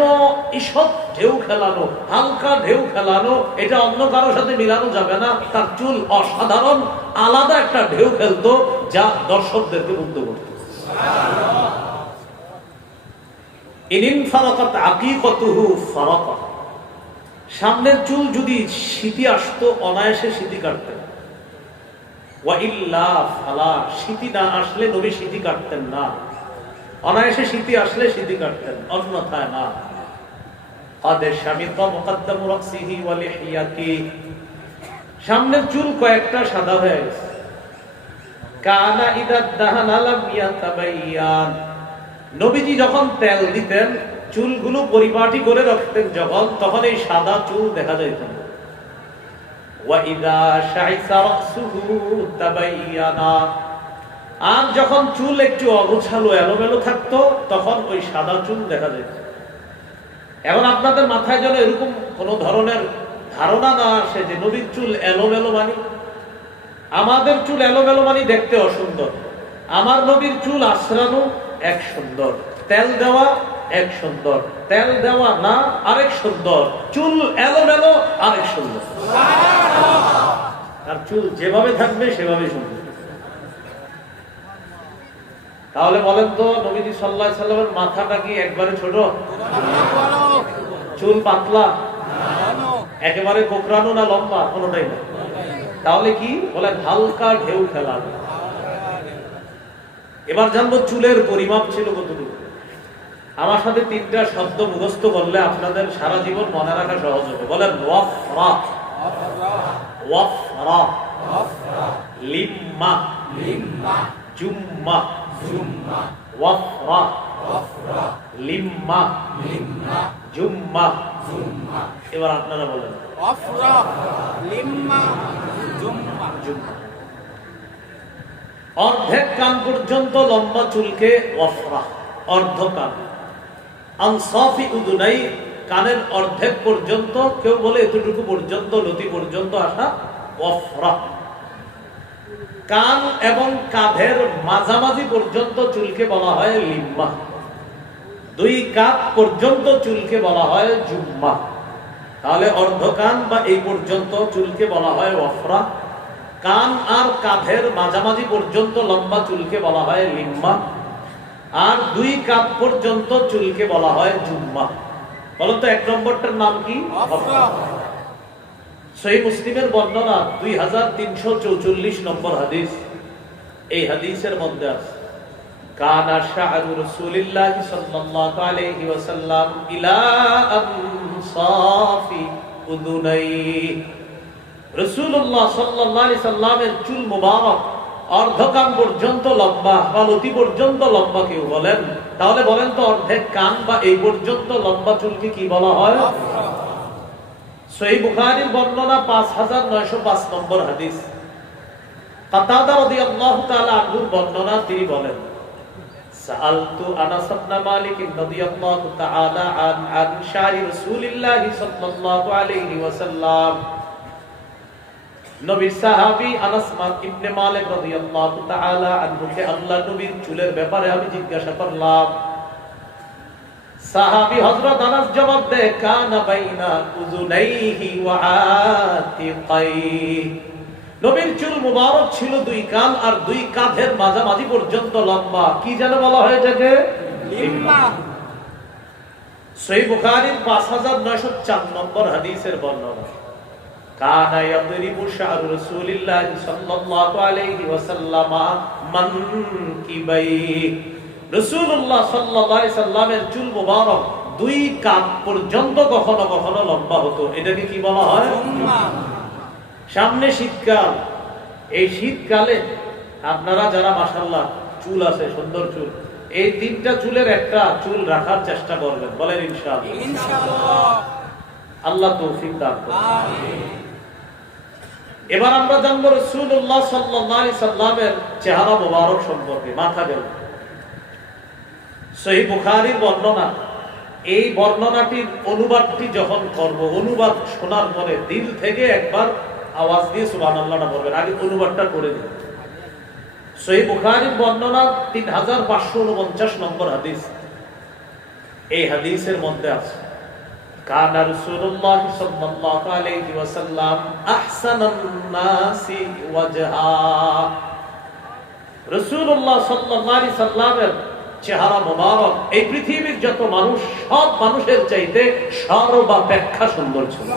ঈষৎ ঢেউ খেলানো, হালকা ঢেউ খেলানো। এটা অন্য কারোর সাথে মিলানো যাবে না। তার চুল অসাধারণ আলাদা একটা ঢেউ খেলতো, যা দর্শকদেরকে মুগ্ধ করত। সুবহানাল্লাহ। ইনিন ফারাকাত আকিকাতুহু ফারাকা। সামনের চুল যদি শীতি আসতো, অনায়াসে শীতি কাটতেন। ওয়া ইল্লা ফালা, শীতি না আসলে নবী শীতি কাটতেন না। অনায়াসে শীতি আসলে শীতি কাটতেন, অন্যথায় না। কাদের শামিতা মুকদ্দামু রাসিহি ওয়া লিহিয়াতি। সামনের চুল কয়েকটা সাদা হয়ে গেছে। কানা ইদা দাহানা লাম ইয়াতাবায়ান। নবীজি যখন তেল দিতেন, চুলগুলো পরিপাটি করে রাখতেন যখন, তখন এই সাদা চুল দেখা যেত না। ওয়া ইদা শাইসা রাসুহু তাবায়ানা। আর যখন চুল একটু অগোছালো এলোমেলো থাকতো, তখন ওই সাদা চুল দেখা যেত। এখন আপনাদের মাথায় যেন এরকম কোন ধরনের ধারণা না আসে যে নবীর চুল এলোমেলো মানে। আমাদের চুল এলোমেলো মানে দেখতে অসুন্দর, আমার নবীর চুল আশ্রানো এক সুন্দর। তেল দেওয়া এক সুন্দর, তেল দেওয়া না আরেক সুন্দর, চুল এলোমেলো আরেক সুন্দর। আর চুল যেভাবে থাকবে সেভাবে সুন্দর। তাহলে বলেন তো, নবীজি সাল্লাল্লাহু আলাইহি সাল্লামের মাথাটা কি একবারে ছোট? চুল পাতলা, একেবারে কোকড়ানো, না লম্বা? কোনোটাই না। তাহলে কি বলেন? হালকা ঢেউ খেলা। এবার জানবো চুলের পরিমাপ ছিল কতটুকু। আমার সাথে তিনটা শব্দ মুখস্থ করলে আপনাদের সারা জীবন মনে রাখা সহজ হবে। বলেন ওয়াফরা, ওয়াফরা, লিম্মা, জুম্মা, ওয়াফরা, লিম্মা, জুম্মা। এবার আপনারা বলেন ওয়াফরা, লিম্মা, জুম্মা। অর্ধেক কান পর্যন্ত লম্বা চুলকে ওয়াফরা, অর্ধ কান। আনসাফি উদুনাই, কানের অর্ধেক পর্যন্ত, কেউ বলে এতটুকু পর্যন্ত, লতি পর্যন্ত আসা ওয়াফরা। কান এবং কাঁধের মাঝামাঝি পর্যন্ত চুলকে বলা হয় লিম্মা। দুই কাঁধ পর্যন্ত চুলকে বলা হয় জুম্মা। তাহলে অর্ধ কান বা এই পর্যন্ত চুলকে বলা হয় ওয়াফরা। কান আর কাঁধের মাঝামাঝি পর্যন্ত লম্বা চুলকে বলা হয় লিম্মা। আর দুই কাঁধ পর্যন্ত চুলকে বলা হয় জুম্মা। বলো তো এক নম্বরটার নাম কি? সহিহ মুসলিমের বর্ণনা 2344 নম্বর হাদিস। এই হাদিসের মধ্যে আছে কানা শা'রু রাসূলিল্লাহি সাল্লাল্লাহু আলাইহি ওয়াসাল্লাম ইলা আনসাফি উদুনাইহি। রাসূলুল্লাহ সাল্লাল্লাহু আলাইহি সাল্লামের চুল মুবারক অর্ধ কান পর্যন্ত লম্বা বা লতি পর্যন্ত লম্বা কেউ বলেন। তাহলে বলেন তো অর্ধেক কান বা এই পর্যন্ত লম্বা চুলকে কি বলা হয়? সহিহ বুখারীর বর্ণনা 5905 নম্বর হাদিস। কাতাদা রাদিয়াল্লাহু তাআলা আনহুর বর্ণনা, তিনি বলেন সাআলতু আনাস ইবনে মালিক রাদিয়াল্লাহু তাআলা আন শারি রাসূলিল্লাহ সাল্লাল্লাহু আলাইহি ওয়াসাল্লাম। নবীর সাহাবী আনাস ইবনে মালিক রাদিয়াল্লাহু তাআলা আনহুকে আল্লাহর নবীর চুলের ব্যাপারে আমি জিজ্ঞাসা করলাম। সাহাবী হযরত আনাস জবাব দেয় কানা বাইনা উযুনাইহি ওয়া আতিকাইহি। নবীর চুল মুবারক ছিল দুই কান আর দুই কাঁধের মাঝামাঝি পর্যন্ত লম্বা। কি যেন বলা হয় এটাকে? লিম্মা। সহিহ বুখারীর 5904 নম্বর হাদিসের বর্ণনা কানা ইয়াদরিবু শা'রু রাসূলিল্লাহি সাল্লাল্লাহু আলাইহি ওয়াসাল্লাম মানকিবাইহি। রাসূলুল্লাহ সাল্লাল্লাহু আলাইহি সাল্লামের চুল মুবারক দুই কাঁধ পর্যন্ত কখনো কখনো লম্বা হতো। এটাকে কি বলা হয়? সামনে শীতকাল, এই শীতকালে আপনারা যারা মাশাআল্লাহ চুল আছে, সুন্দর চুল, এই তিনটা চুলের একটা চুল রাখার চেষ্টা করবেন। বলেন ইনশাআল্লাহ। ইনশাআল্লাহ। আল্লাহ তৌফিক দান করুন। আমিন। এবার আমরা জানবো রাসূলুল্লাহ সাল্লাল্লাহু আলাইহি সাল্লামের চেহারা মোবারক সম্পর্কে। মাথা গেল সহিহ বুখারীর বর্ণনা। এই বর্ণনাটির অনুবাদটি যখন করব, অনুবাদ শোনার পরে দিল থেকে একবার আওয়াজ দিয়ে সুবহানাল্লাহটা বলবেন। আগে অনুবাদটা করে দিন। সহিহ বুখারীর বর্ণনা 3549 নম্বর হাদিস। এই হাদিসের মধ্যে আছে কানা রাসূলুল্লাহ সাল্লাল্লাহু আলাইহি ওয়াসাল্লাম আহসানান নাসি ওয়াজহা। রাসূলুল্লাহ সাল্লাল্লাহু আলাইহি সাল্লামের চেহারা মোবারক এই পৃথিবীর যত মানুষ, সব মানুষের চাইতে সর্বাপেক্ষা সুন্দর ছিল।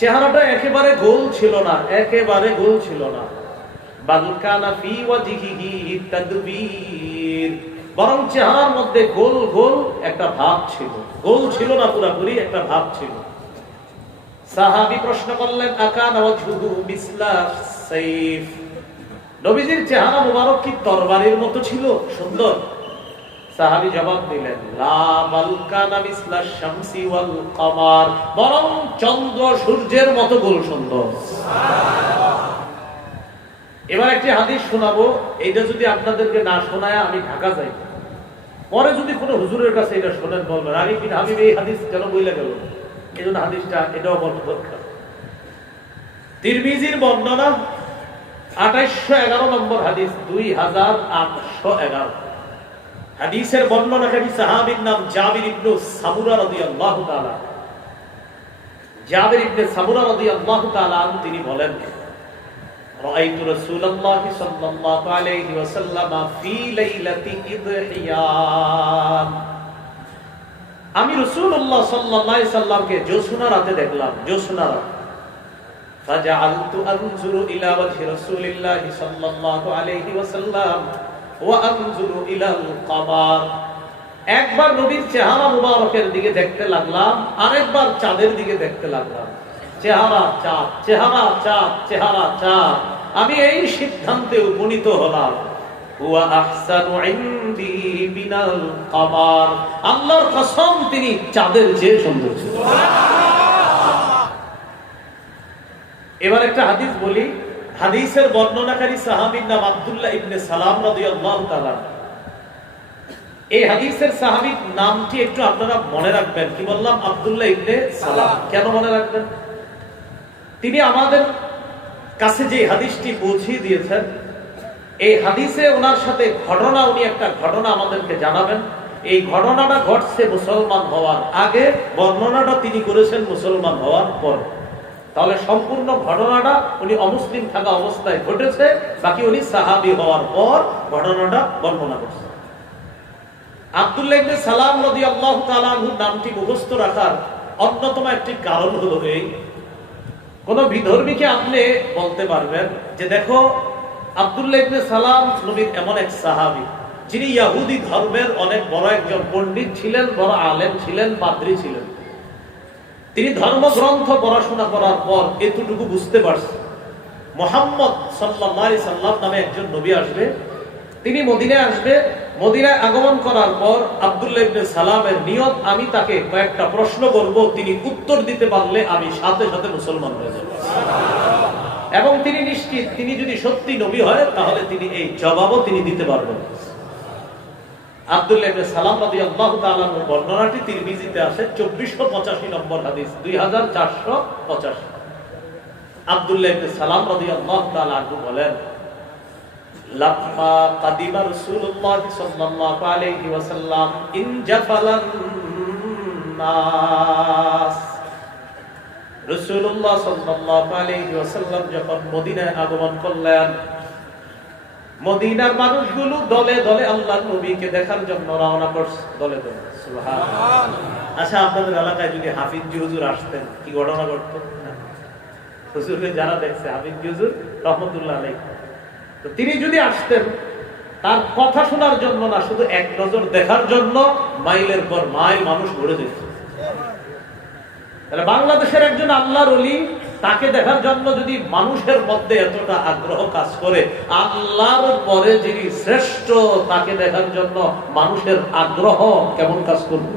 চেহারাটা একেবারে গোল ছিল না, একেবারে গোল ছিল না। বরং চেহারার মধ্যে গোল গোল একটা ভাব ছিল। গোল ছিল না পুরাপুরি, একটা ভাব ছিল। সাহাবী প্রশ্ন করলেন আকানা ওয়াজহুহু মিসলা সাইফ। নবীজির চেহারা মুবারক কি তরবারির মতো ছিল সুন্দর? সাহাবী জবাব দিলেন লা বাল কানা মিসলা শামসি ওয়াল কমার। বরং চন্দ্র সূর্যের মতো গোল সুন্দর। সুবহানাল্লাহ। এবার একটি হাদিস শোনাবো। এইটা যদি আপনাদেরকে না শোনায় আমি ঢাকা যাই, পরে যদি কোনো হুজুরের কাছে এটা শোনেন বলবেন আরে কি হাবিব এই হাদিস কেন বইলা গেল। এই জন্য হাদিসটা এটাও বলা দরকার। তিরমিজির বর্ণনা 2811 নম্বর হাদিস, 2811 হাদিসের বর্ণনাকারী সাহাবীর নাম জাবির ইবনে সামুরা রাদিয়াল্লাহু তাআলা। জাবির ইবনে সামুরা রাদিয়াল্লাহু তাআলা তিনি বলেন, রাআইতু রাসূলুল্লাহ সাল্লাল্লাহু আলাইহি ওয়াসাল্লাম ফি লাইলাতি ইদহিয়ান। আমি রাসূলুল্লাহ সাল্লাল্লাহু আলাইহি সাল্লামকে জোছনা রাতে দেখলাম, জোছনা রাত। ফাজআলতু আনজুরু ইলা ওয়াজহি রাসূলিল্লাহ সাল্লাল্লাহু আলাইহি ওয়াসাল্লাম ওয়া আনজুরু ইলাল কমার। একবার নবীর চেহারা মুবারকের দিকে দেখতে লাগলাম, আরেকবার চাঁদের দিকে দেখতে লাগলাম। চেহারা চাঁদ, চেহারা চাঁদ, চেহারা চাঁদ। আমি এই সিদ্ধান্তে উপনীত হলাম, হুয়া আহসানু ইনদি মিনাল কমার। আল্লাহর কসম, তিনি চাঁদের চেয়ে সুন্দর ছিলেন। এবার একটা হাদিস বলি। হাদিসের বর্ণনাকারী সাহাবীর নাম আব্দুল্লাহ ইবনে সালাম রাদিয়াল্লাহু তাআলা। এই হাদিসের সাহাবীর নামটি একটু আপনারা মনে রাখবেন। কি বললাম? আব্দুল্লাহ ইবনে সালাম। কেন মনে রাখবেন? তিনি আমাদের কাছে যে হাদিসটি পৌঁছে দিয়েছেন, এই হাদিসে ওনার সাথে ঘটনা, উনি একটা ঘটনা আমাদেরকে জানাবেন। এই ঘটনাটা ঘটছে মুসলমান হওয়ার আগে, বর্ণনাটা তিনি করেছেন মুসলমান হওয়ার পর। তাহলে সম্পূর্ণ ঘটনাটা উনি অমুসলিম থাকা অবস্থায় ঘটেছে, বাকি উনি সাহাবী হওয়ার পর ঘটনাটা বর্ণনা করছেন। আব্দুল্লাহ ইবনে সালাম রাদিয়াল্লাহু তাআলা আনহুর নামটি মুখস্থ রাখার অন্যতম একটি কারণ হলো এই, কোন বিধর্মীকে আপনি বলতে পারবেন যে দেখো, আব্দুল্লাহ ইবনে সালাম নবীর এমন এক সাহাবী যিনি ইহুদি ধর্মের অনেক বড় একজন পণ্ডিত ছিলেন, বড় আলেম ছিলেন, পাদ্রী ছিলেন। তিনি ধর্মগ্রন্থ পড়াশোনা করার পর এতটুকু বুঝতে পারছেন, মুহাম্মদ সাল্লাল্লাহু আলাইহি সাল্লাম নামে একজন নবী আসবে, তিনি মদিনায় আসবে। মদিনায় আগমন করার পর আব্দুল্লাহ ইবনে সালামের নিয়ত, আমি তাকে কয়েকটা প্রশ্ন করব, তিনি উত্তর দিতে পারলে আমি সাথে সাথে মুসলমান হয়ে যাব। এবং তিনি নিশ্চিত, তিনি যদি সত্যি নবী হয় তাহলে তিনি এই জবাবও তিনি দিতে পারবেন। আব্দুল্লাহ ইবনে সালাম রাদিয়াল্লাহু তাআলা এর বর্ণনাটি তিরমিজিতে আছে, 2485 নম্বর হাদিস, 2485। আব্দুল্লাহ ইবনে সালাম রাদিয়াল্লাহু তাআলা আনহু বলেন, লাম্মা কাদিমা রাসূলুল্লাহ সাল্লাল্লাহু আলাইহি ওয়াসাল্লাম ইনজাফালান নাস। রাসূলুল্লাহ সাল্লাল্লাহু আলাইহি ওয়াসাল্লাম যখন মদিনায় আগমন করলেন, মদিনার মানুষগুলো দলে দলে আল্লাহর নবীকে দেখার জন্য রওনা করছে, দলে দলে। সুবহানাল্লাহ। আচ্ছা, আপনাদের এলাকায় যদি হাফিজ হুজুর আসতেন, কি ঘটনা ঘটতো? হুজুরকে যারা দেখছে, হাফিজ হুজুর রাহমাতুল্লাহ আলাইহি, তো তিনি যদি আসতেন, তার কথা শোনার জন্য না, শুধু এক নজর দেখার জন্য মাইলের পর মাইল মানুষ ঘুরে যেত। তাহলে বাংলাদেশের একজন আল্লাহর ওলি, তাকে দেখার জন্য যদি মানুষের মধ্যে এতটা আগ্রহ কাজ করে, আল্লাহর পরে যিনি শ্রেষ্ঠ, তাকে দেখার জন্য মানুষের আগ্রহ কেমন কাজ করবে?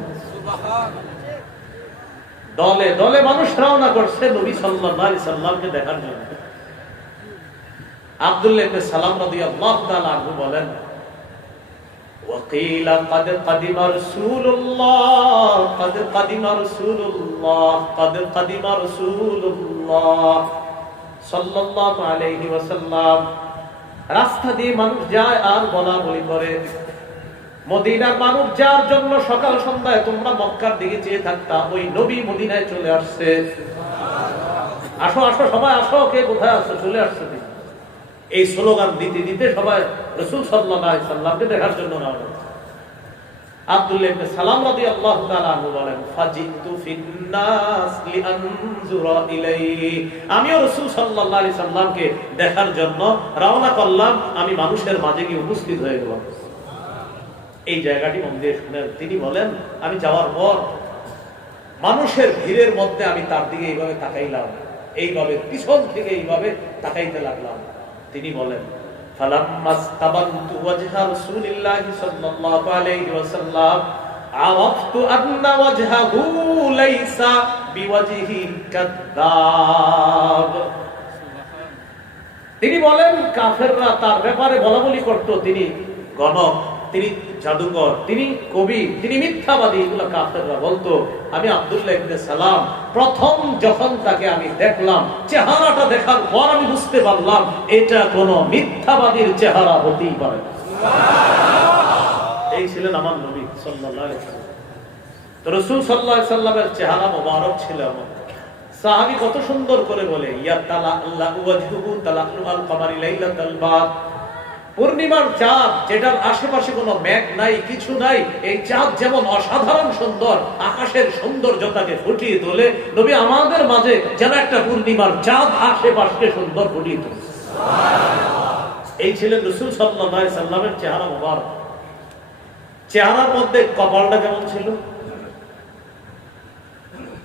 দলে দলে মানুষ রওনা করছে নবী সাল্লাল্লাহু আলাইহি সাল্লামকে দেখার জন্য। আব্দুল্লাহ ইবনে সালাম রাদিয়াল্লাহু তাআলা আনহু বলেন, وقيل قد قدم رسول الله قد قدم رسول الله قد قدم رسول الله صلى الله عليه وسلم। রাস্তা দিয়ে মানুষ যায় আর বলা বলি করে, মদিনার মানুষ যার জন্য সকাল সন্ধ্যায় তোমরা মক্কার দিকে চেয়ে থাকতা, ওই নবী মদিনায় চলে আসছে। আসো আসো সবাই আসো, কে কোথায় আছো, চলে আসছে। এই স্লোগান দিতে দিতে সবাই রাসূল সাল্লাল্লাহু আলাইহি সাল্লামকে দেখার জন্য রওনা। আব্দুল্লাহ ইবনে সালাম রাদিয়াল্লাহু তাআলা আনহু বলেন, ফাজিতু ফিন নাস লিআনজুরা ইলাইহি। আমিও রাসূল সাল্লাল্লাহু আলাইহি সাল্লামকে দেখার জন্য রওনা করলাম, আমি মানুষের মাঝে গিয়ে উপস্থিত হয়ে গেলাম। এই জায়গাটি মন দিয়ে শুনেন। তিনি বলেন, আমি যাওয়ার পর মানুষের ভিড়ের মধ্যে আমি তার দিকে এইভাবে তাকাইলাম, এইভাবে পিছন থেকে এইভাবে তাকাইতে লাগলাম। তিনি বলেন, ফালাম্মাস্তাবানতু ওয়াজহা রাসূলিল্লাহি সাল্লাল্লাহু আলাইহি ওয়াসাল্লাম আরাফতু আন্না ওয়াজহাহু লাইসা বিওয়াজহি কাযাব। তিনি বলেন, কাফেররা তার ব্যাপারে বলাবলি করত, তিনি গণক, তিনি জাদুকর, তিনি কবি, তিনি মিথ্যাবাদী, এগুলো কাফেররা বলতো। আমি আব্দুল্লাহ ইবনে সালাম প্রথম যখন তাকে আমি দেখলাম, চেহারাটা দেখার পর আমি বুঝতে পারলাম এটা কোনো মিথ্যাবাদীর চেহারা হতেই পারে না। এই ছিলেন আমার নবী সাল্লাল্লাহু আলাইহি ওয়াসাল্লাম। তো রাসূল সাল্লাল্লাহু আলাইহি ওয়াসাল্লামের চেহারা মোবারক ছিল এমন। সাহাবী কত সুন্দর করে বলে, ইয়া তালা আল্লাহু ওয়াজহুহু তালাআল কামারি লাইলাতাল বাদ। পূর্ণিমার চাঁদ, যেটার আশেপাশে কোনো মেঘ নাই, কিছু নাই, এই চাঁদ যেমন অসাধারণ সুন্দর, আকাশের সৌন্দর্যতাকে ফুটিয়ে তোলে, নবী আমাদের মাঝে যেন একটা পূর্ণিমার চাঁদ আশেপাশকে সুন্দর ফুটিয়ে তোলে। এই ছিলেন রাসূল সাল্লাল্লাহু আলাইহি সাল্লামের চেহারা মোবারক। চেহারার মধ্যে কপালটা কেমন ছিল?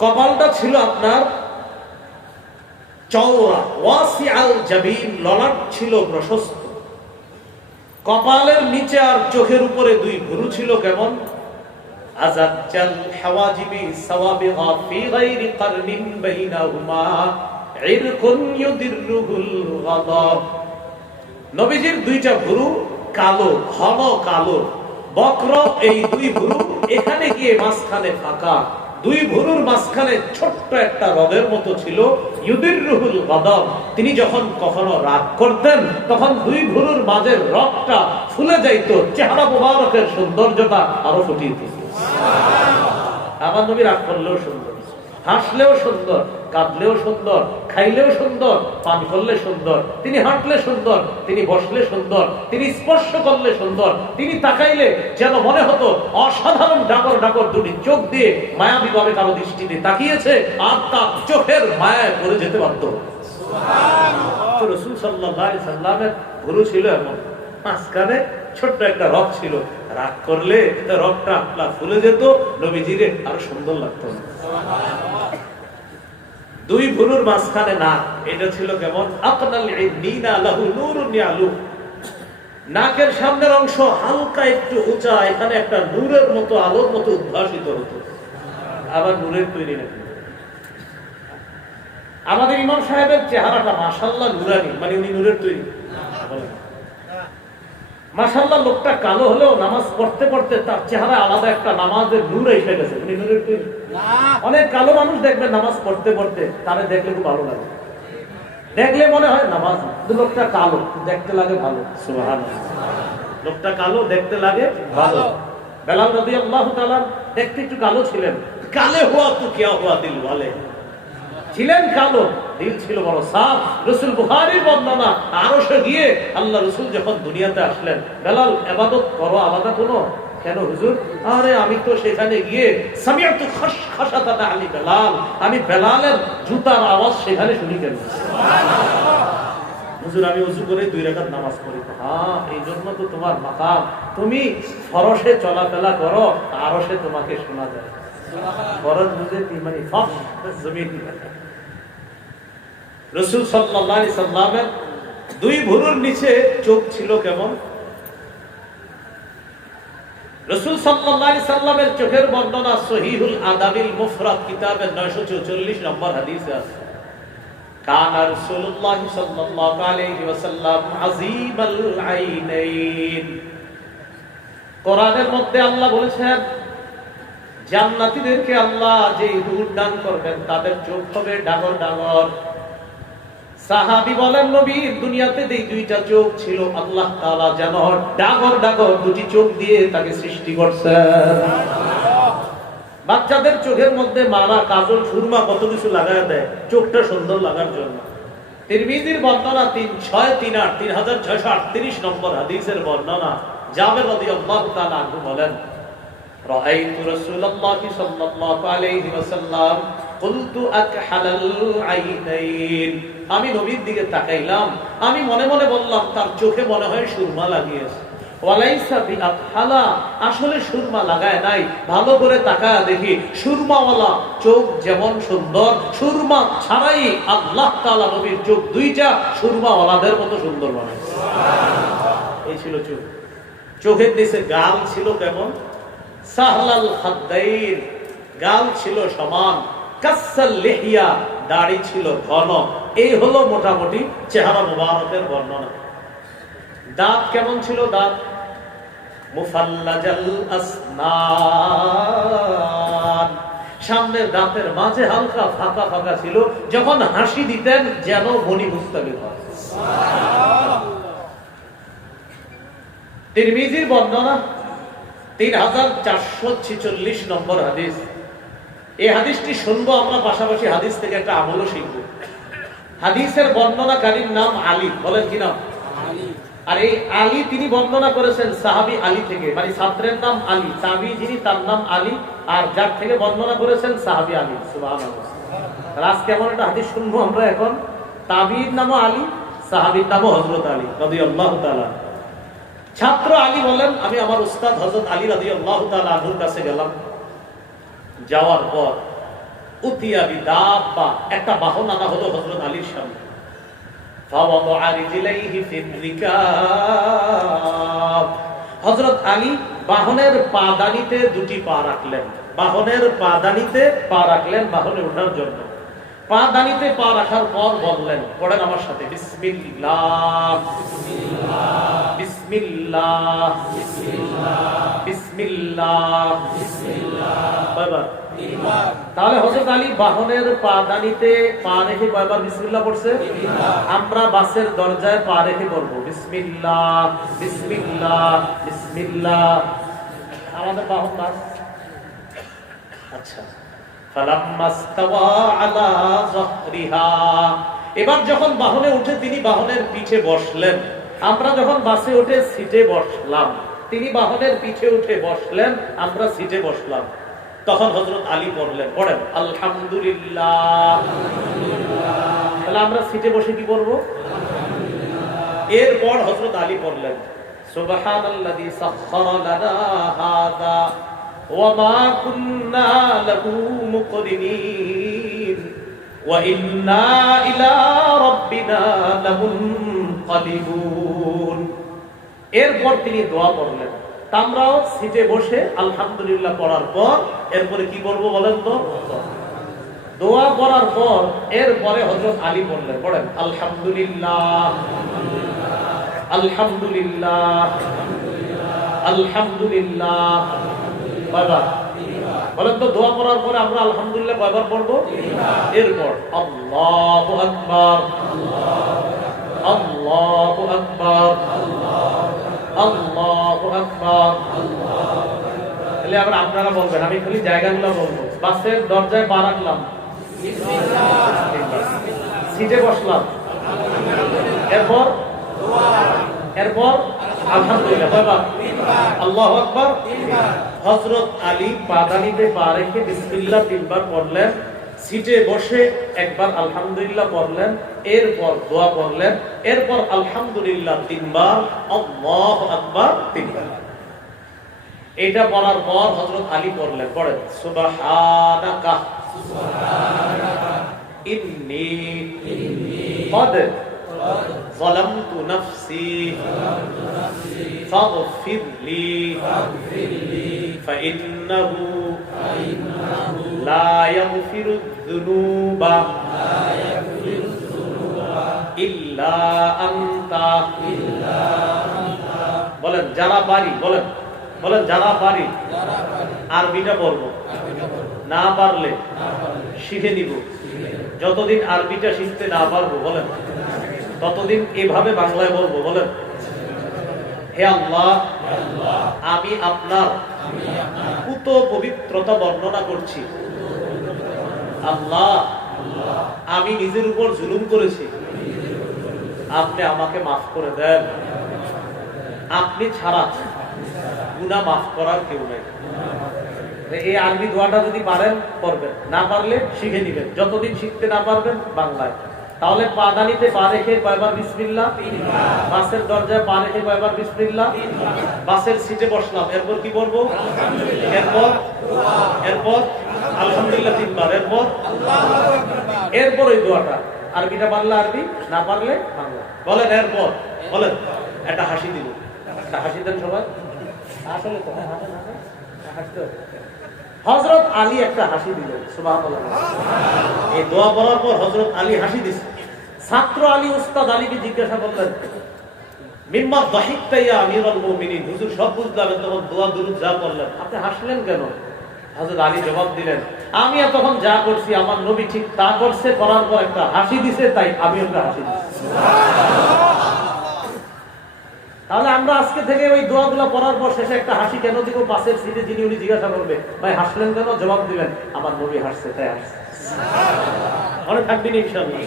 কপালটা ছিল আপনার চওড়া, ওয়াসিআল জাবিন, ললাট ছিল প্রশস্ত। কপালের নিচে আর চোখের উপরে দুই ভুরু ছিল কেমন? আযাজ্জাল হাওয়াজিবি সাওয়াবিগা ফি গায়রি কারনিন বাইনাহুমা ইরকুন ইউদিররুহুল গাদাব। নবীজির দুইটা ভুরু কালো, ঘন কালো, বক্র। এই দুই ভুরু এখানে গিয়ে মাঝখানে ফাঁকা, দুই ভুরুর মাঝখানে ছোট্ট একটা রগের মতো ছিল। ইউদিররুহুল গাদাব, তিনি যখন কখনো রাগ করতেন তখন দুই ভুরুর মাঝের রগটা ফুলে যাইত, চেহারা মোবারকের সৌন্দর্যতা আরো ফুটিয়ে দিত। আমার নবী রাগ করলেও সুন্দর, হাসলেও সুন্দর, কাঁদলেও সুন্দর, খাইলেও সুন্দর, পান করলে সুন্দর, তিনি হাঁটলে সুন্দর, তিনি বসলে সুন্দর, তিনি স্পর্শ করলে সুন্দর, তিনি তাকাইলে যেন মনে হতো অসাধারণ ডাকর ডাকর দুটি চোখ দিয়ে মায়াবী ভাবে কারো দৃষ্টিতে তাকিয়েছে, আর তার চোখের মায়ায় পড়ে যেতে বাধ্য। রাসূল সাল্লাল্লাহু আলাইহি সাল্লামের গুরু ছিল এমন, মাঝখানে ছোট্ট একটা রগ ছিল, রাগ করলে রগটা ফুলে যেত, নবীজিরে আরো সুন্দর লাগতো। দুই ভুরুর মাঝখানে নাক, এটা ছিল কেমন? আকনাল ইনিনা লাহু নূরুন ইয়ালু। নাকের সামনের অংশ হালকা একটু উঁচা, এখানে একটা নূরের মতো, আলোর মতো উদ্ভাসিত হতো। আবার নূরের তৈরি নাকি। আমাদের ইমাম সাহেবের চেহারাটা মাশাআল্লাহ নূরানি, মানে উনি নূরের তৈরি। মাশাআল্লাহ লোকটা কালো হলেও নামাজ পড়তে পড়তে তার চেহারা আলাদা একটা নামাজের নূর এসে গেছে। উনি নূরের তৈরি। অনেক কালো মানুষ দেখবেন নামাজ পড়তে পড়তে, তারে দেখলে খুব ভালো লাগে, দেখলে মনে হয় নামাজ। লোকটা কালো, দেখতে লাগে ভালো। সুবহানাল্লাহ। লোকটা কালো, দেখতে লাগে ভালো। বেলাল রাদিয়াল্লাহু তাআলা দেখতে একটু কালো ছিলেন। কালে হুয়া তু কিয়া হুয়া দিল ওয়ালে, ছিলেন কালো, দিল ছিল বড় সাফ। রাসূল বুখারীর বর্ণনা, আরশে গিয়ে আল্লাহ রাসূল যখন দুনিয়াতে আসলেন, বেলাল ইবাদত করো আলাদা কোনো, কেন হুজুর? আরে আমি তো সেখানে গিয়ে সামিআতু খাশখাশাতা আলী বেলাল, আমি বেলালের জুতার আওয়াজ সেখানে শুনি। কেন হুজুর? আমি ওযু করে 2 রাকাত নামাজ পড়ি। হ্যাঁ, এই জন্য তো তোমার মাকাম, তুমি ফরশে চলাফেরা করো, আরশে তোমাকে শোনা যায়। ফরজ বুঝে মানে জমিন। রাসূল সাল্লাল্লাহু আলাইহি সাল্লামের দুই ভুরুর নিচে চোখ ছিল কেমন? রাসূল সাল্লাল্লাহু আলাইহি সাল্লামের চোখের বর্ণনা সহিহুল আদাবিল মুফরাদ কিতাবের 944 নম্বর হাদিসে আছে। কানা রাসূলুল্লাহ সাল্লাল্লাহু আলাইহি ওয়াসাল্লাম আযীমাল আইনাইন। কোরআনের মধ্যে আল্লাহ বলেছেন, জান্নাতীদেরকে আল্লাহ যে হুর দান করবেন তাদের চোখ হবে ডাগর ডাগর। সাহাবী বলেন, নবীর দুনিয়াতে এই দুইটা চোখ ছিল, আল্লাহ তাআলা যেন ডাগর ডাগর দুটি চোখ দিয়ে তাকে সৃষ্টি করছেন। বাচ্চাদের চোখের মধ্যে মারা কাজল, সুরমা, কত কিছু লাগায় দেয় চোখটা সুন্দর লাগার জন্য। তিরমিজির বর্ণনা 3638 নম্বর হাদিসের বর্ণনা। জাবের রাদিয়াল্লাহু তাআলা আনহু বলেন, রাআইতু রাসূলুল্লাহ সাল্লাল্লাহু আলাইহি ওয়াসাল্লাম কুলতু আকহালাল আইনাইন। আমি নবীর দিকে তাকাইলাম, আমি মনে মনে বললাম তার চোখে মনে হয় সুরমা লাগিয়েছে। ওয়ালাইসা বিআকহালা, আসলে সুরমা লাগায় নাই। ভালো করে তাকায়া দেখি সুরমাওয়ালা চোখ যেমন সুন্দর, সুরমা ছাড়াই আল্লাহ তাআলা নবীর চোখ দুইটা সুরমাওয়ালাদের মতো সুন্দর বানায়। এই ছিল চোখ। চোখের নিচে গাল ছিল কেমন? সাহলাল খাদ্দাইন, গাল ছিল সমান। কাসাল লিহিয়া, দাড়ি ছিল ঘন। এই হলো মোটামুটি চেহারা মুবারকের বর্ণনা। দাঁত কেমন ছিল? দাঁত মুফাল্লাজাল আসনান, সামনের দাঁতের মাঝে হালকা ফাঁকা ফাঁকা ছিল, যখন হাসি দিতেন যেন মণি মুস্তাবিল হয়। তিরমিজির বর্ণনা 3446 নম্বর হাদিস। এই হাদিসটি শুনবো আমরা, পাশাপাশি হাদিস থেকে একটা আমলও শিখব। হাদিসের বর্ণনাকারীর নাম আলী, বলেন কি নাম? আর এই আলী তিনি বর্ণনা করেছেন সাহাবী আলী থেকে, মানে ছাত্রের নাম আলী, তাবী যিনি তার নাম আলী, আর যার থেকে বর্ণনা করেছেন সাহাবী আলী। সুবহানাল্লাহ। আজকে কেমন একটা হাদিস শুনবো আমরা এখন, তাবীর নামও আলী, সাহাবীর নামও হযরত আলী রাদিয়াল্লাহু তাআলা। ছাত্র আলী বলেন, আমি আমার উস্তাদ হযরত আলী রাদিয়াল্লাহু তাআলা আনহুর কাছে গেলাম। যাওয়ার পর উতিয়া বিদাব্বা, একটা বাহন আনা হলো হযরত আলীর সামনে। ফাওয়াদা রিজলাইহি ফির রিকাব, হযরত আলী বাহনের পাদানিতে দুটি পা রাখলেন, বাহনের পাদানিতে পা রাখলেন বাহনে ওঠার জন্য। পাদানিতে পা রাখার পর বললেন, পড়েন আমার সাথে, বিসমিল্লাহ বিসমিল্লাহ বিসমিল্লাহ বিসমিল্লাহ। তাহলে হযরত আলী বাহনের পাদানিতে পা রেখে কয়বার বিসমিল্লাহ পড়ছে? আমরা বাসের দরজায় পা রেখে পড়বো বিসমিল্লাহ বিসমিল্লাহ বিসমিল্লাহ। আমাদের বাহন বাস। আচ্ছা, ফালাম্মাস্তাওয়া আলা যাহরিহা, এবার যখন বাহনে উঠে তিনি বাহনের পিঠে বসলেন, আমরা যখন বাসে উঠে সিটে বসলাম, তিনি বাহনের পিঠে উঠে বসলেন, আমরা সিটে বসলাম। তখন হযরত আলী পড়লেন, পড়েন আলহামদুলিল্লাহ। তাহলে আমরা সিটে বসে কি পড়বো? এরপর হযরত আলী পড়লেন সুবহানাল্লাযী সাখখারা লানা হাযা ওয়া মা কুন্না লাহু মুকরিনিন ওয়া ইন্না ইলা রাব্বিনা লামুনকালিবুন। এরপর তিনি দোয়া পড়লেন। আমরাও সিটে বসে আলহামদুলিল্লাহ পড়ার পর এরপরে কি করবো বলেন তো? দোয়া পড়ার পর এরপরে হযরত আলী বললেন, পড়েন আলহামদুলিল্লাহ আলহামদুলিল্লাহ আলহামদুলিল্লাহ। কয়বার বলেন তো? দোয়া পড়ার পরে আমরা আলহামদুলিল্লাহ কয়বার পড়বো? এরপর আল্লাহু আকবার আল্লাহু আকবার আল্লাহু আকবার। তাহলে আবার আপনারা বলবেন, আমি খালি জায়গাগুলো বলবো। বাসের দরজায় পা রাখলাম, সিটে বসলাম, এরপর আলহামদুলিল্লাহ, আল্লাহু আকবার। হযরত আলী পাদানিতে পা রেখে বিসমিল্লাহ 3 বার পড়লেন, সিটে বসে একবার আলহামদুলিল্লাহ পড়লেন, এরপর দোয়া পড়লেন, এরপর আলহামদুলিল্লাহ 3 বার, আল্লাহু আকবার 3 বার। এটা পড়ার পর হযরত আলী পড়লেন, পড়েন সুবহানাকা ইন্নী ক্বাদ যালামতু নাফসি ফাগফির লি ফাইন্নাহু লা ইয়াগফিরুয যুনুবা ইল্লা আনতা। বলেন যারা পারি, বলেন যারা পারি। আরবিটা বলবো, না পারলে শিখে নিব। যতদিন আরবিটা শিখতে না পারবো বলেন ততদিন এভাবে বাংলায় বলবো। বলেন, হে আল্লাহ, আমি আপনার পুত পবিত্রতা বর্ণনা করছি। আল্লাহ, আমি নিজের উপর জুলুম করেছি, আপনি আমাকে মাফ করে দেন। আপনি ছাড়া গুনাহ মাফ করার কেউ নাই। এই আরবি দোয়াটা যদি পারেন পড়বেন, না পারলে শিখে নিবেন। যতদিন শিখতে না পারবেন বাংলায়। তাহলে পাদানিতে পা রেখে কয়বার বিসমিল্লাহ? বাসের দরজায় পা রেখে কয়বার বিসমিল্লাহ? বাসের সিটে বসলাম, এরপর কি করবো? এরপর আলহামদুলিল্লাহ 3 বার, এরপর এই দোয়াটা। আরবিটা পারলে আরবি, না পারলে বাংলা। বলেন এরপর, বলেন একটা হাসি দিব। একটা হাসি দেন সবাই। আসলে তো হাসতে হযরত আলী একটা হাসি দিলেন, সুবহানাল্লাহ। এই দোয়া পড়ার পর হযরত আলী হাসি দিলেন। ছাত্র আলী উস্তাদ আলীকে জিজ্ঞাসা করলেন, মিম্মা দাহিকতা ইয়া আমিরুল মুমিনিন, হুজুর সব বুঝলাম, তখন দোয়া দুরূদ যা করলেন, আপনি হাসলেন কেন? হযরত আলী জবাব দিলেন, আমি তখন যা করছি আমার নবী ঠিক তা করছে, করার পর একটা হাসি দিছে, তাই আমি একটা হাসি দিছি। তাহলে আমরা আজকে থেকে ওই দোয়াগুলো পড়ার পর শেষে একটা হাসি কেন দিব? পাশের সিটে যিনি উনি জিজ্ঞাসা করবে, ভাই হাসলেন কেন? জবাব দিবেন, আমার নবী হাসছে তাই হাসছে। মনে থাকবেন ইনশাআল্লাহ।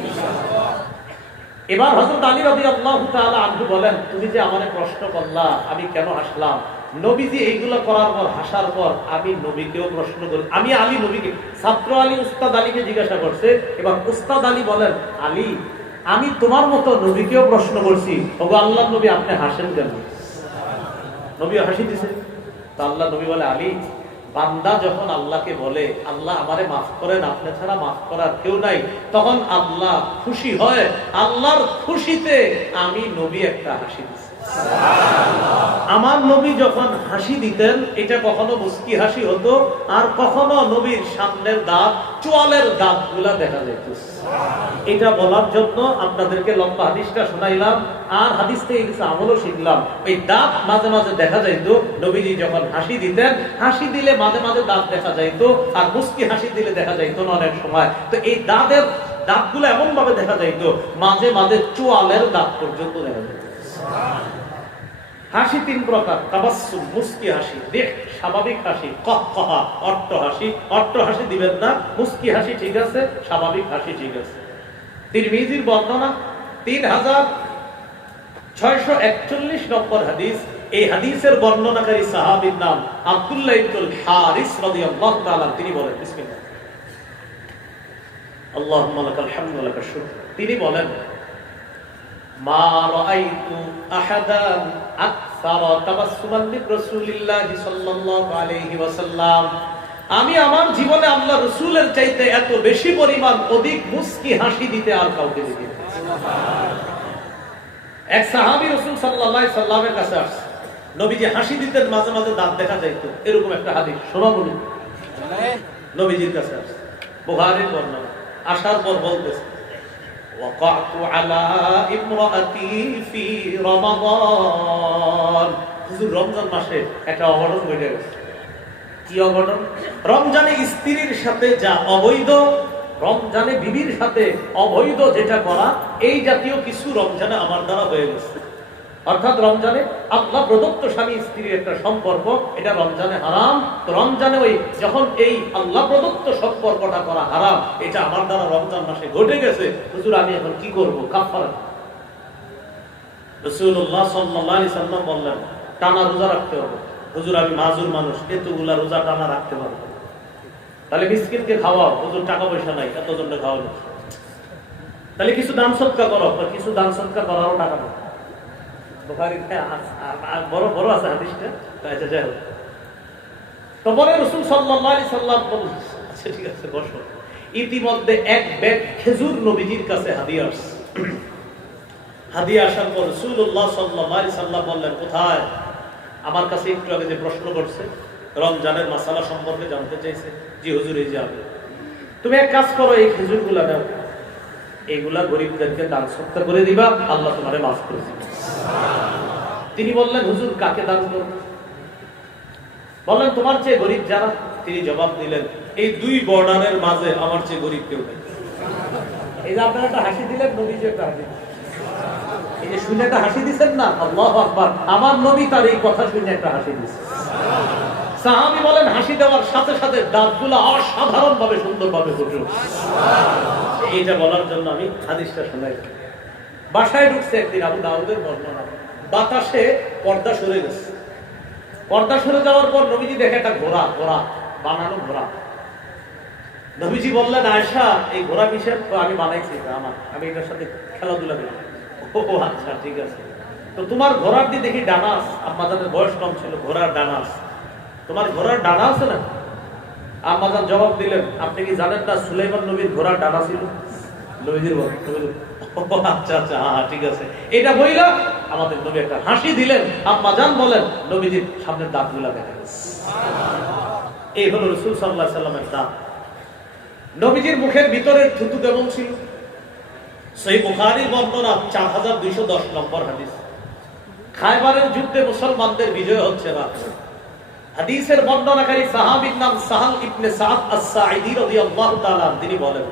এবার হযরত আলী রাদিয়াল্লাহু তাআলা আনহু বলেন, তুমি যে আমারে প্রশ্ন করলা আমি কেন হাসলাম, নবীজি এইগুলো করার পর হাসার পর আমি নবীকেও প্রশ্ন করি। আমি আলী নবীকে, ছাত্র আলী উস্তাদ আলীকে জিজ্ঞাসা করছে। এবার উস্তাদ আলী বলেন, আলী আমি তোমার মতো নবীকেও প্রশ্ন করছি, ওগো আল্লাহর নবী আপনি হাসেন কেন? নবী হাসি দিছে। তো আল্লাহ নবী বলে, আলী বান্দা যখন আল্লাহকে বলে আল্লাহ আমারে মাফ করেন, আপনি ছাড়া মাফ করার কেউ নাই, তখন আল্লাহ খুশি হয়। আল্লাহর খুশিতে আমি নবী একটা হাসি দিছি। আমার নবী যখন হাসি দিতেন, এটা কখনো মুস্কি হাসি হতো, আর কখনো নবীর সামনের দাঁত, চোয়ালের দাঁতগুলা দেখা যেত। এটা বলার জন্য আপনাদেরকে লম্বা হাদিসটা শোনাইলাম, আর হাদিস থেকে কিছু আমলও শিখলাম। এই দাঁত মাঝে মাঝে দেখা যাইতো, নবীজি যখন হাসি দিতেন, হাসি দিলে মাঝে মাঝে দাঁত দেখা যাইতো, আর মুস্কি হাসি দিলে দেখা যাইতো না অনেক সময়। তো এই দাঁতগুলো এমন ভাবে দেখা যাইতো, মাঝে মাঝে চোয়ালের দাঁত পর্যন্ত দেখা যেত। হাসি তিন প্রকার, তাবাসসুম মুস্কি হাসি, দেখ স্বাভাবিক হাসি, কহকহা অট্ট হাসি। অট্ট হাসি দিবেন না, মুস্কি হাসি ঠিক আছে, স্বাভাবিক হাসি ঠিক আছে। তিরমিজির বর্ণনা 3641 নম্বর হাদিস। এই হাদিসের বর্ণনাকারী সাহাবীর নাম আব্দুল্লাহ ইবনুল হারিস রাদিয়াল্লাহু তাআলা। তিনি বলেন, বিসমিল্লাহ, আল্লাহুম্মা লাকাল হামদু ওয়া লাকাশ শুকর। তিনি বলেন, মা রাআইতু আহাদান আকসারা তাবাসসুমান মিন রাসূলিল্লাহি সাল্লাল্লাহু আলাইহি ওয়াসাল্লাম। আমি আমার জীবনে আল্লাহ রাসূলের চাইতে এত বেশি পরিমাণ অধিক মুস্কি হাসি দিতে আর কাউকে দেখি না। এক সাহাবী রাসূল সাল্লাল্লাহু আলাইহি সাল্লামের কাছে আসছে, নবীজি হাসি দিতেন, মাঝে মাঝে দাঁত দেখা যাইতো, এরকম একটা হাদিস শোনা বলি। নবীজির কাছে আসছে, বুখারীর বর্ণনা। আসার পর বলতেছে, ওয়াকাতু আলা ইমরাআতি ফি রমাদান। হুজুর রমজান মাসে একটা অঘটন ঘটে গেছে। কি অঘটন? রমজানে স্ত্রীর সাথে যা অবৈধ, রমজানে বিবির সাথে অবৈধ যেটা করা, এই জাতীয় কিছু রমজানে আমার দ্বারা হয়ে গেছে। অর্থাৎ রমজানে আল্লাহ প্রদত্ত স্বামী স্ত্রীর একটা সম্পর্ক, এটা রমজানে হারাম। তো রমজানে ওই যখন এই আল্লাহ প্রদত্ত সম্পর্কটা করা হারাম, এটা আমার দ্বারা রমজান মাসে ঘটে গেছে, হুজুর আমি এখন কি করব? কাফারা। রাসূলুল্লাহ সাল্লাল্লাহু আলাইহি সাল্লাম বললেন, টানা রোজা রাখতে হবে। হুজুর আমি মাজুর মানুষ, এতগুলা রোজা টানা রাখতে পারবো না। তাহলে মিসকিনকে খাওয়াও। হুজুর টাকা পয়সা নাই, এতজনকে খাওয়ানো। তাহলে কিছু দান সদকা করো। কিছু দান সদকা করারও টাকা নেই। বড় বড় আছে হাদিসটা। আচ্ছা যাই হোক, তারপরে রাসূল সাল্লাল্লাহু আলাইহি সাল্লাম বললেন, আচ্ছা ঠিক আছে বসো। ইতিমধ্যে এক ব্যাগ খেজুর নবীজির কাছে হাদিয়া আসছে। হাদিয়া আসার পর রাসূলুল্লাহ সাল্লাল্লাহু আলাইহি সাল্লাম বললেন, কোথায়? আমার কাছে একটু আগে যে প্রশ্ন করছে, রমজানের মাসালা সম্পর্কে জানতে চাইছে। জি হুজুর, এই যে আমি। তুমি এক কাজ করো, এই খেজুরগুলা নাও, এইগুলা গরিবদেরকে দান সৎকার করে দিবা, আল্লাহ তোমারে মাফ করে দিবে। তিনি বললেন, হুজুর কাকে দান করব? বললেন, তোমার চেয়ে গরিব যারা। তিনি জবাব দিলেন, এই দুই বর্ডারের মাঝে আমার চেয়ে গরিব কেউ নেই। এই যে আপনারা একটা হাসি দিলেন, নবীজি একটা হাসি, এই যে শুনে একটা হাসি দিচ্ছেন না, আল্লাহু আকবার, আমার নবী তার এই কথা শুনে একটা হাসি দিচ্ছে। সাহাবী বলেন, হাসি দেওয়ার সাথে সাথে দাঁতগুলো অসাধারণ ভাবে সুন্দর ভাবে ফুটে উঠছে। এইটা বলার জন্য আমি হাদিসটা শোনাই। বাসায় ঢুকছে একদিন, আবু দাউদের বর্ণনা, বাতাসে পর্দা সরে গেছে। পর্দা সরে যাওয়ার পর নবীজি দেখে একটা ঘোড়া, বানানো ঘোড়া। নবীজি বললেন, আয়েশা এই ঘোড়া কিসের? তো আমি বানাইছি, আমি এটার সাথে খেলাধুলা করি। ও আচ্ছা ঠিক আছে। তো তোমার ঘোড়ার দিয়ে দেখি ডানা আছে। আম্মাজানের বয়স কম ছিল, ঘোড়ার ডানা আছে। তোমার ঘোড়ার ডানা আছে না? আম্মাজান জবাব দিলেন, আপনি কি জানেন না সুলাইমান নবীর ঘোড়ার ডানা ছিল? নবীজির বল, আচ্ছা আচ্ছা, হ্যাঁ ঠিক আছে। এটা বইলা আমাদের নবী একটা হাসি দিলেন। আম্মাজান বলেন, নবীজির সামনের দাঁতগুলা দেখা গেছে। এই হলো রাসূল সাল্লাল্লাহু আলাইহি সাল্লামের দাঁত। নবীজির মুখের ভিতরের থুতু কেমন ছিল? সহিহ বুখারীর বর্ণনা 4210 নম্বর হাদিস। খায়বারের যুদ্ধে মুসলমানদের বিজয় হচ্ছে না। হাদিসের বর্ণনাকারী সাহাবীর নাম সাহাল ইবনে সাদ আস-সাঈদী রাদিয়াল্লাহু তাআলা, তিনি বলেন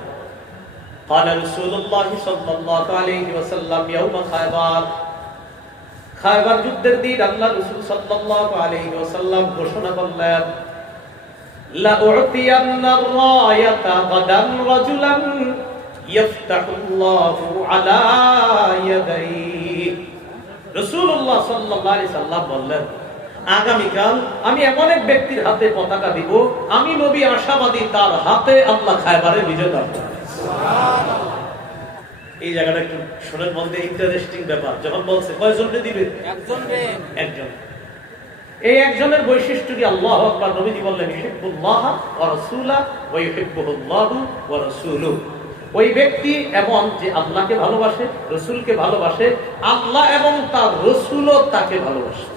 قال رسول الله صلى الله عليه وسلم يوم خيبر, খায়বার যুদ্ধের দিন আল্লাহ রাসূল সাল্লাল্লাহু আলাইহি ওয়াসাল্লাম ঘোষণা করলেন লা উ'তিয়ান্না রায়াতা গাদান রাজুলান ইফতাহুল্লাহু আলা ইয়াদাইহি। রাসূলুল্লাহ সাল্লাল্লাহু আলাইহি সাল্লাম বললেন, আগামীকাল আমি এমন এক ব্যক্তির হাতে পতাকা দিব, আমি নবী আশাবাদী তার হাতে আল্লাহ খায়বারের বিজয় দান করবেন। এই জায়গাটা একটু শুনেন, বলতে ইন্টারেস্টিং ব্যাপার। যখন বলছে কয়জনকে দিবে, একজন। এই একজনের বৈশিষ্ট্য কি? আল্লাহু আকবার। নবীজি বললেন ইউহিব্বুল্লাহ ওয়া রাসূলুহু ওয়া ইউহিব্বুহুল্লাহু ওয়া রাসূলুহু। ওই ব্যক্তি এমন যে আল্লাহকে ভালোবাসে, রাসূলকে ভালোবাসে, আল্লাহ এবং তার রাসূলও তাকে ভালোবাসে।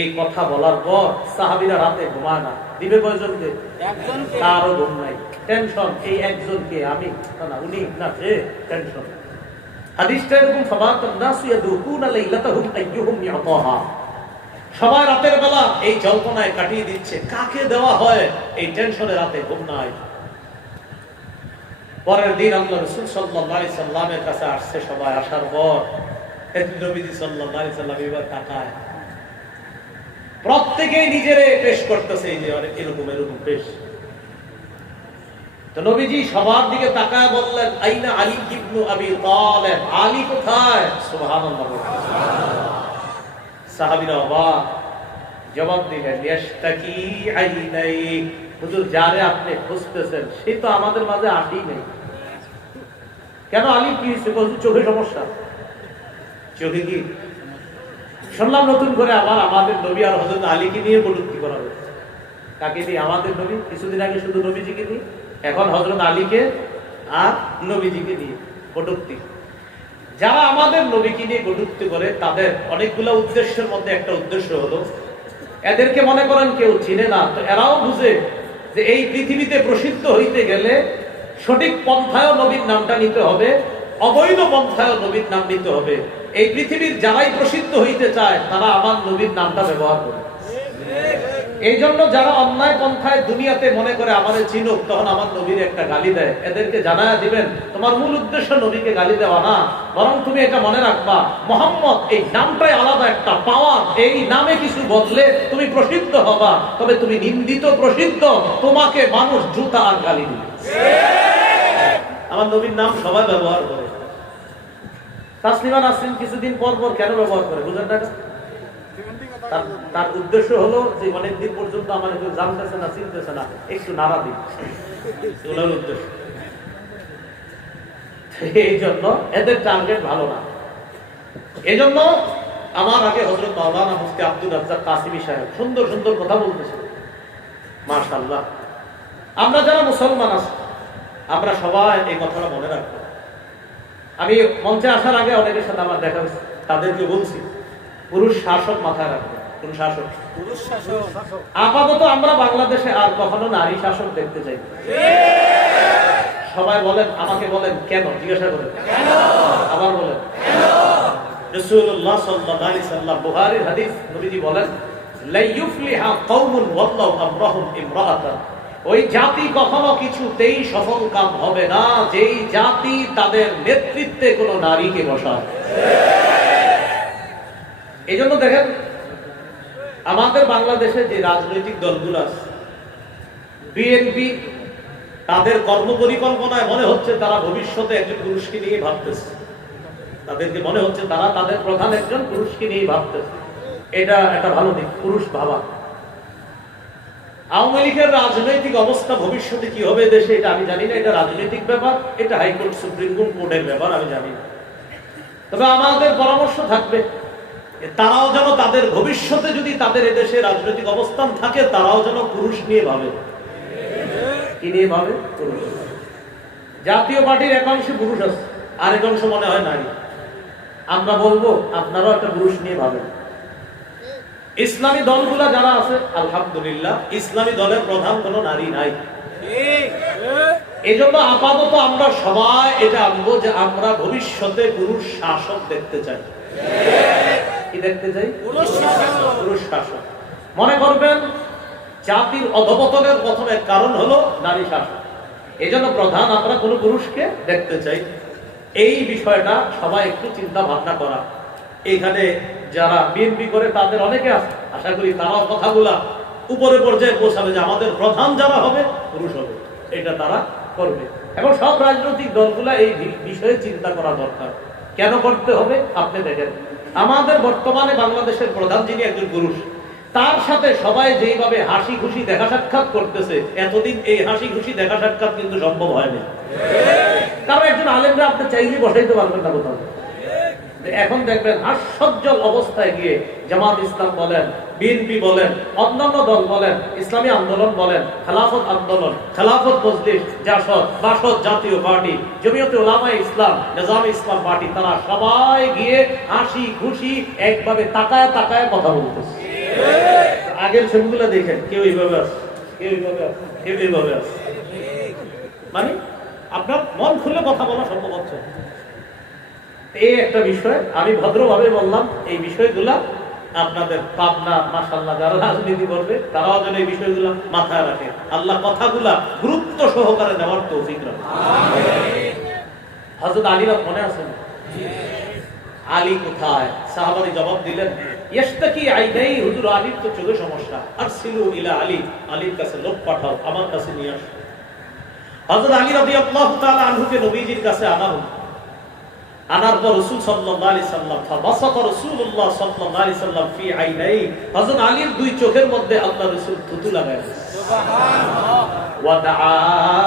এই কথা বলার পর সাহাবীরা রাতে ঘুমায় না। দিবে কয়জনকে? একজনকে। কারো ঘুম নাই, টেনশন। এই একজনকে আমি না, উনি না, সে টেনশন। হাদিসটা এরকম, ফাবাতান নাসু ইয়াদুকুনা লাইলাতাহুম আইয়ুহুম ইয়াতাহা। সবাই রাতের বেলা এই জল্পনায় কাটিয়ে দিচ্ছে, কাকে দেওয়া হয়, এই টেনশনে রাতে ঘুম নাই। পরের দিন আল্লাহ রাসূল সাল্লাল্লাহু আলাইহি সাল্লামের কাছে আসছে সবাই। আসার পর নবীজি সাল্লাল্লাহু আলাইহি সাল্লাম এবার তাকায়, প্রত্যেকেই নিজেরে পেশ করতেছে, এই যে এরকম এরকম পেশ। তো নবীজি সবার দিকে তাকায় বললেন, আইনা আলী ইবনে আবি তালিব, আলী কোথায়? সুবহানাল্লাহ। সাহাবীরা অবাক, জবাব দিলেন, ইয়াশতাকি আইনাই, হুজুর যারে আপনি খুঁজতেছেন সে তো আমাদের মাঝে আসেই নাই। কেন? আলী কি হয়েছে? চোখে সমস্যা। চোখে কি? শুনলাম নতুন করে আবার আমাদের নবী আর হযরত আলীকে নিয়ে কটূক্তি করা হয়েছে। কাকে নিয়ে? আমাদের নবী। কিছুদিন আগে শুধু নবীজিকে নিয়ে, এখন হযরত আলীকে আর নবীজিকে নিয়ে কটূক্তি। যারা আমাদের নবীকে নিয়ে কটূক্তি করে তাদের অনেকগুলো উদ্দেশ্যের মধ্যে একটা উদ্দেশ্য হলো, এদেরকে মনে করেন কেউ চিনে না, তো এরাও বুঝে যে এই পৃথিবীতে প্রসিদ্ধ হইতে গেলে সঠিক পন্থায় নবীর নামটা নিতে হবে, অবৈধ পন্থায় নবীর নাম নিতে হবে। এই পৃথিবীর যারাই প্রসিদ্ধ হইতে চায় তারা আমার নবীর নামটা ব্যবহার করে। এই জন্য যারা অন্যায় পন্থায় দুনিয়াতে মনে করে আমাদের চিনুক, তখন আমার নবীর একটা গালি দেয়, এদেরকে জানায়া দিবেন তোমার মূল উদ্দেশ্য নবীকে গালি দেওয়া না, বরং তুমি এটা মনে রাখবা মুহাম্মদ এই নামটাই আলাদা একটা পাওয়ার, এই নামে কিছু বদলে তুমি প্রসিদ্ধ হবা, তবে তুমি নিন্দিত প্রসিদ্ধ, তোমাকে মানুষ জুতা আর গালি দিবে। আমার নবীর নাম সবাই ব্যবহার করে। তাসলিমা নাসরিন কিছুদিন পর পর কেন ব্যবহার করে বুঝেন না? তার উদ্দেশ্য হলো যে অনেকদিন পর্যন্ত আমার কেউ জানতেছে না, চিনতেছে না, একটু নাড়া দিই, উদ্দেশ্য। এই জন্য এদের টার্গেট ভালো না। এই জন্য আমার আগে হযরত মাওলানা মুফতি আব্দুল রাজ্জাক কাসিমি সাহেব সুন্দর সুন্দর কথা বলতেছে, মাশাআল্লাহ। আমরা যারা মুসলমান আছি আমরা সবাই এই কথাটা মনে রাখবো। আমি মঞ্চে আসার আগে অনেকের সাথে আমার দেখা হয়েছে, তাদেরকে বলছি পুরুষ শাসক মাথায় রাখবে। কোন শাসক? পুরুষ শাসক। আপাতত আমরা বাংলাদেশে আর কখনো নারী শাসক দেখতে চাই। সবাই বলেন, আমাকে বলেন কেন, জিজ্ঞাসা করেন কেন, আবার বলেন কেন। রাসূলুল্লাহ সাল্লাল্লাহু আলাইহি সাল্লাম, বুখারীর হাদিস, নবীজি বলেন লা ইউফলিহা কওমুন ওয়াল্লাহু আমরাহুম ইমরাআতান, ওই জাতি কখনো কিছুতেই সফল কাম হবে না যেই জাতি তাদের নেতৃত্বে কোন নারীকে বসায়। এই জন্য দেখেন আমাদের বাংলাদেশে যে রাজনৈতিক দলগুলো আছে, বিএনপি, তাদের কর্মপরিকল্পনায় মনে হচ্ছে তারা ভবিষ্যতে একজন পুরুষকে নিয়ে ভাবতেছে। তাদেরকে মনে হচ্ছে তারা তাদের প্রধান একজন পুরুষকে নিয়ে ভাবতেছে। এটা একটা ভালো দিক, পুরুষ ভাবা। আওয়ামী লীগের রাজনৈতিক অবস্থা ভবিষ্যতে কি হবে দেশে এটা আমি জানি না, এটা রাজনৈতিক ব্যাপার, এটা হাইকোর্ট সুপ্রিম কোর্টের ব্যাপার, আমি জানি না। তবে আমাদের পরামর্শ থাকবে তারাও যেন তাদের ভবিষ্যতে যদি তাদের এদেশে রাজনৈতিক অবস্থান থাকে তারাও যেন পুরুষ নিয়ে ভাবে। কি নিয়ে ভাবে? পুরুষ। জাতীয় পার্টির একাংশে পুরুষ আছে, আর একাংশ মনে হয় নারী। আমরা বলবো আপনারাও একটা পুরুষ নিয়ে ভাবেন। ইসলামী দলগুলা যারা আছে আলহামদুলিল্লাহ ইসলামী দলের প্রধান কোন নারী নাই। এই জন্য আপাতত আমরা সবাই এটা আনবো যে আমরা ভবিষ্যতে পুরুষ শাসক দেখতে চাই। কি দেখতে চাই? পুরুষ শাসক। মনে করবেন জাতির অধপতনের প্রথমে কারণ হলো নারী শাসক। এই জন্য প্রধান আমরা কোনো পুরুষকে দেখতে চাই। এই বিষয়টা সবাই একটু চিন্তা ভাবনা করা। এখানে যারা বিএনপি করে তাদের অনেকে আছে, আশা করি তারাও কথাগুলা উপরে পর্যায়ে পৌঁছাবে যে আমাদের প্রধান যারা হবে পুরুষ হবে, এটা তারা করবে। এবং সব রাজনৈতিক দলগুলা এই বিষয়ে চিন্তা করা দরকার। কেন করতে হবে? আপনি দেখেন আমাদের বর্তমানে বাংলাদেশের প্রধান যিনি একজন পুরুষ, তার সাথে সবাই যেইভাবে হাসি খুশি দেখা সাক্ষাৎ করতেছে, এতদিন এই হাসি খুশি দেখা সাক্ষাৎ কিন্তু সম্ভব হয়নি। কারণ একজন আলেমরা আপনি চাইলে বসাইতে পারবেন না কোথাও। এখন দেখবেন হাস্যজ্জ্বল অবস্থায় গিয়ে জামাত ইসলাম বলেন, বিএনপি বলেন, অন্যান্য দল বলেন, ইসলামী আন্দোলন বলেন, খেলাফত আন্দোলন, খেলাফত মজলিস, জাসদ, বাসদ জাতীয় পার্টি, জমিয়তে উলামায়ে ইসলাম, নিজামে ইসলাম পার্টি, তারা সবাই গিয়ে হাসি খুশি একভাবে তাকায় তাকায় কথা বলতেছে। আগের ছবিগুলো দেখেন, কেউ এইভাবে আছে, কেউ এইভাবে আছে, কেউ এইভাবে আছে। মানে আপনার মন খুলে কথা বলা সম্ভব হচ্ছে। এই একটা বিষয় আমি ভদ্রভাবে বললাম। এই বিষয়গুলা আপনাদের পাবনা মাশাআল্লাহ যারা রাজনীতি করবে তারাও যেন এই বিষয়গুলা মাথায় রাখে। আল্লাহ কথাগুলা গুরুত্ব সহকারে দেওয়ার তৌফিক রাখে। হযরত আলী মনে আছেন? আলী কোথায়? সাহাবারা জবাব দিলেন, ইশতাকি আইনাই, হুজুর আলীর তো চোখে সমস্যা, আরসিলু ইলা আলী, আলীর কাছে লোক পাঠাও, আমার কাছে নিয়ে আসো। হযরত আলী রাদিয়াল্লাহু তাআলা আনহুকে নবীজির কাছে আনা হলো। আনার পর রাসূল সাল্লাল্লাহু আলাইহি সাল্লাম ফাবাসাতা রাসূলুল্লাহ সাল্লাল্লাহু আলাইহি সাল্লাম ফি আইনাই, হযরত আলীর দুই চোখের মধ্যে আল্লাহ রাসূল থুতু লাগালেন। সুবহানাল্লাহ। ওয়া দাআ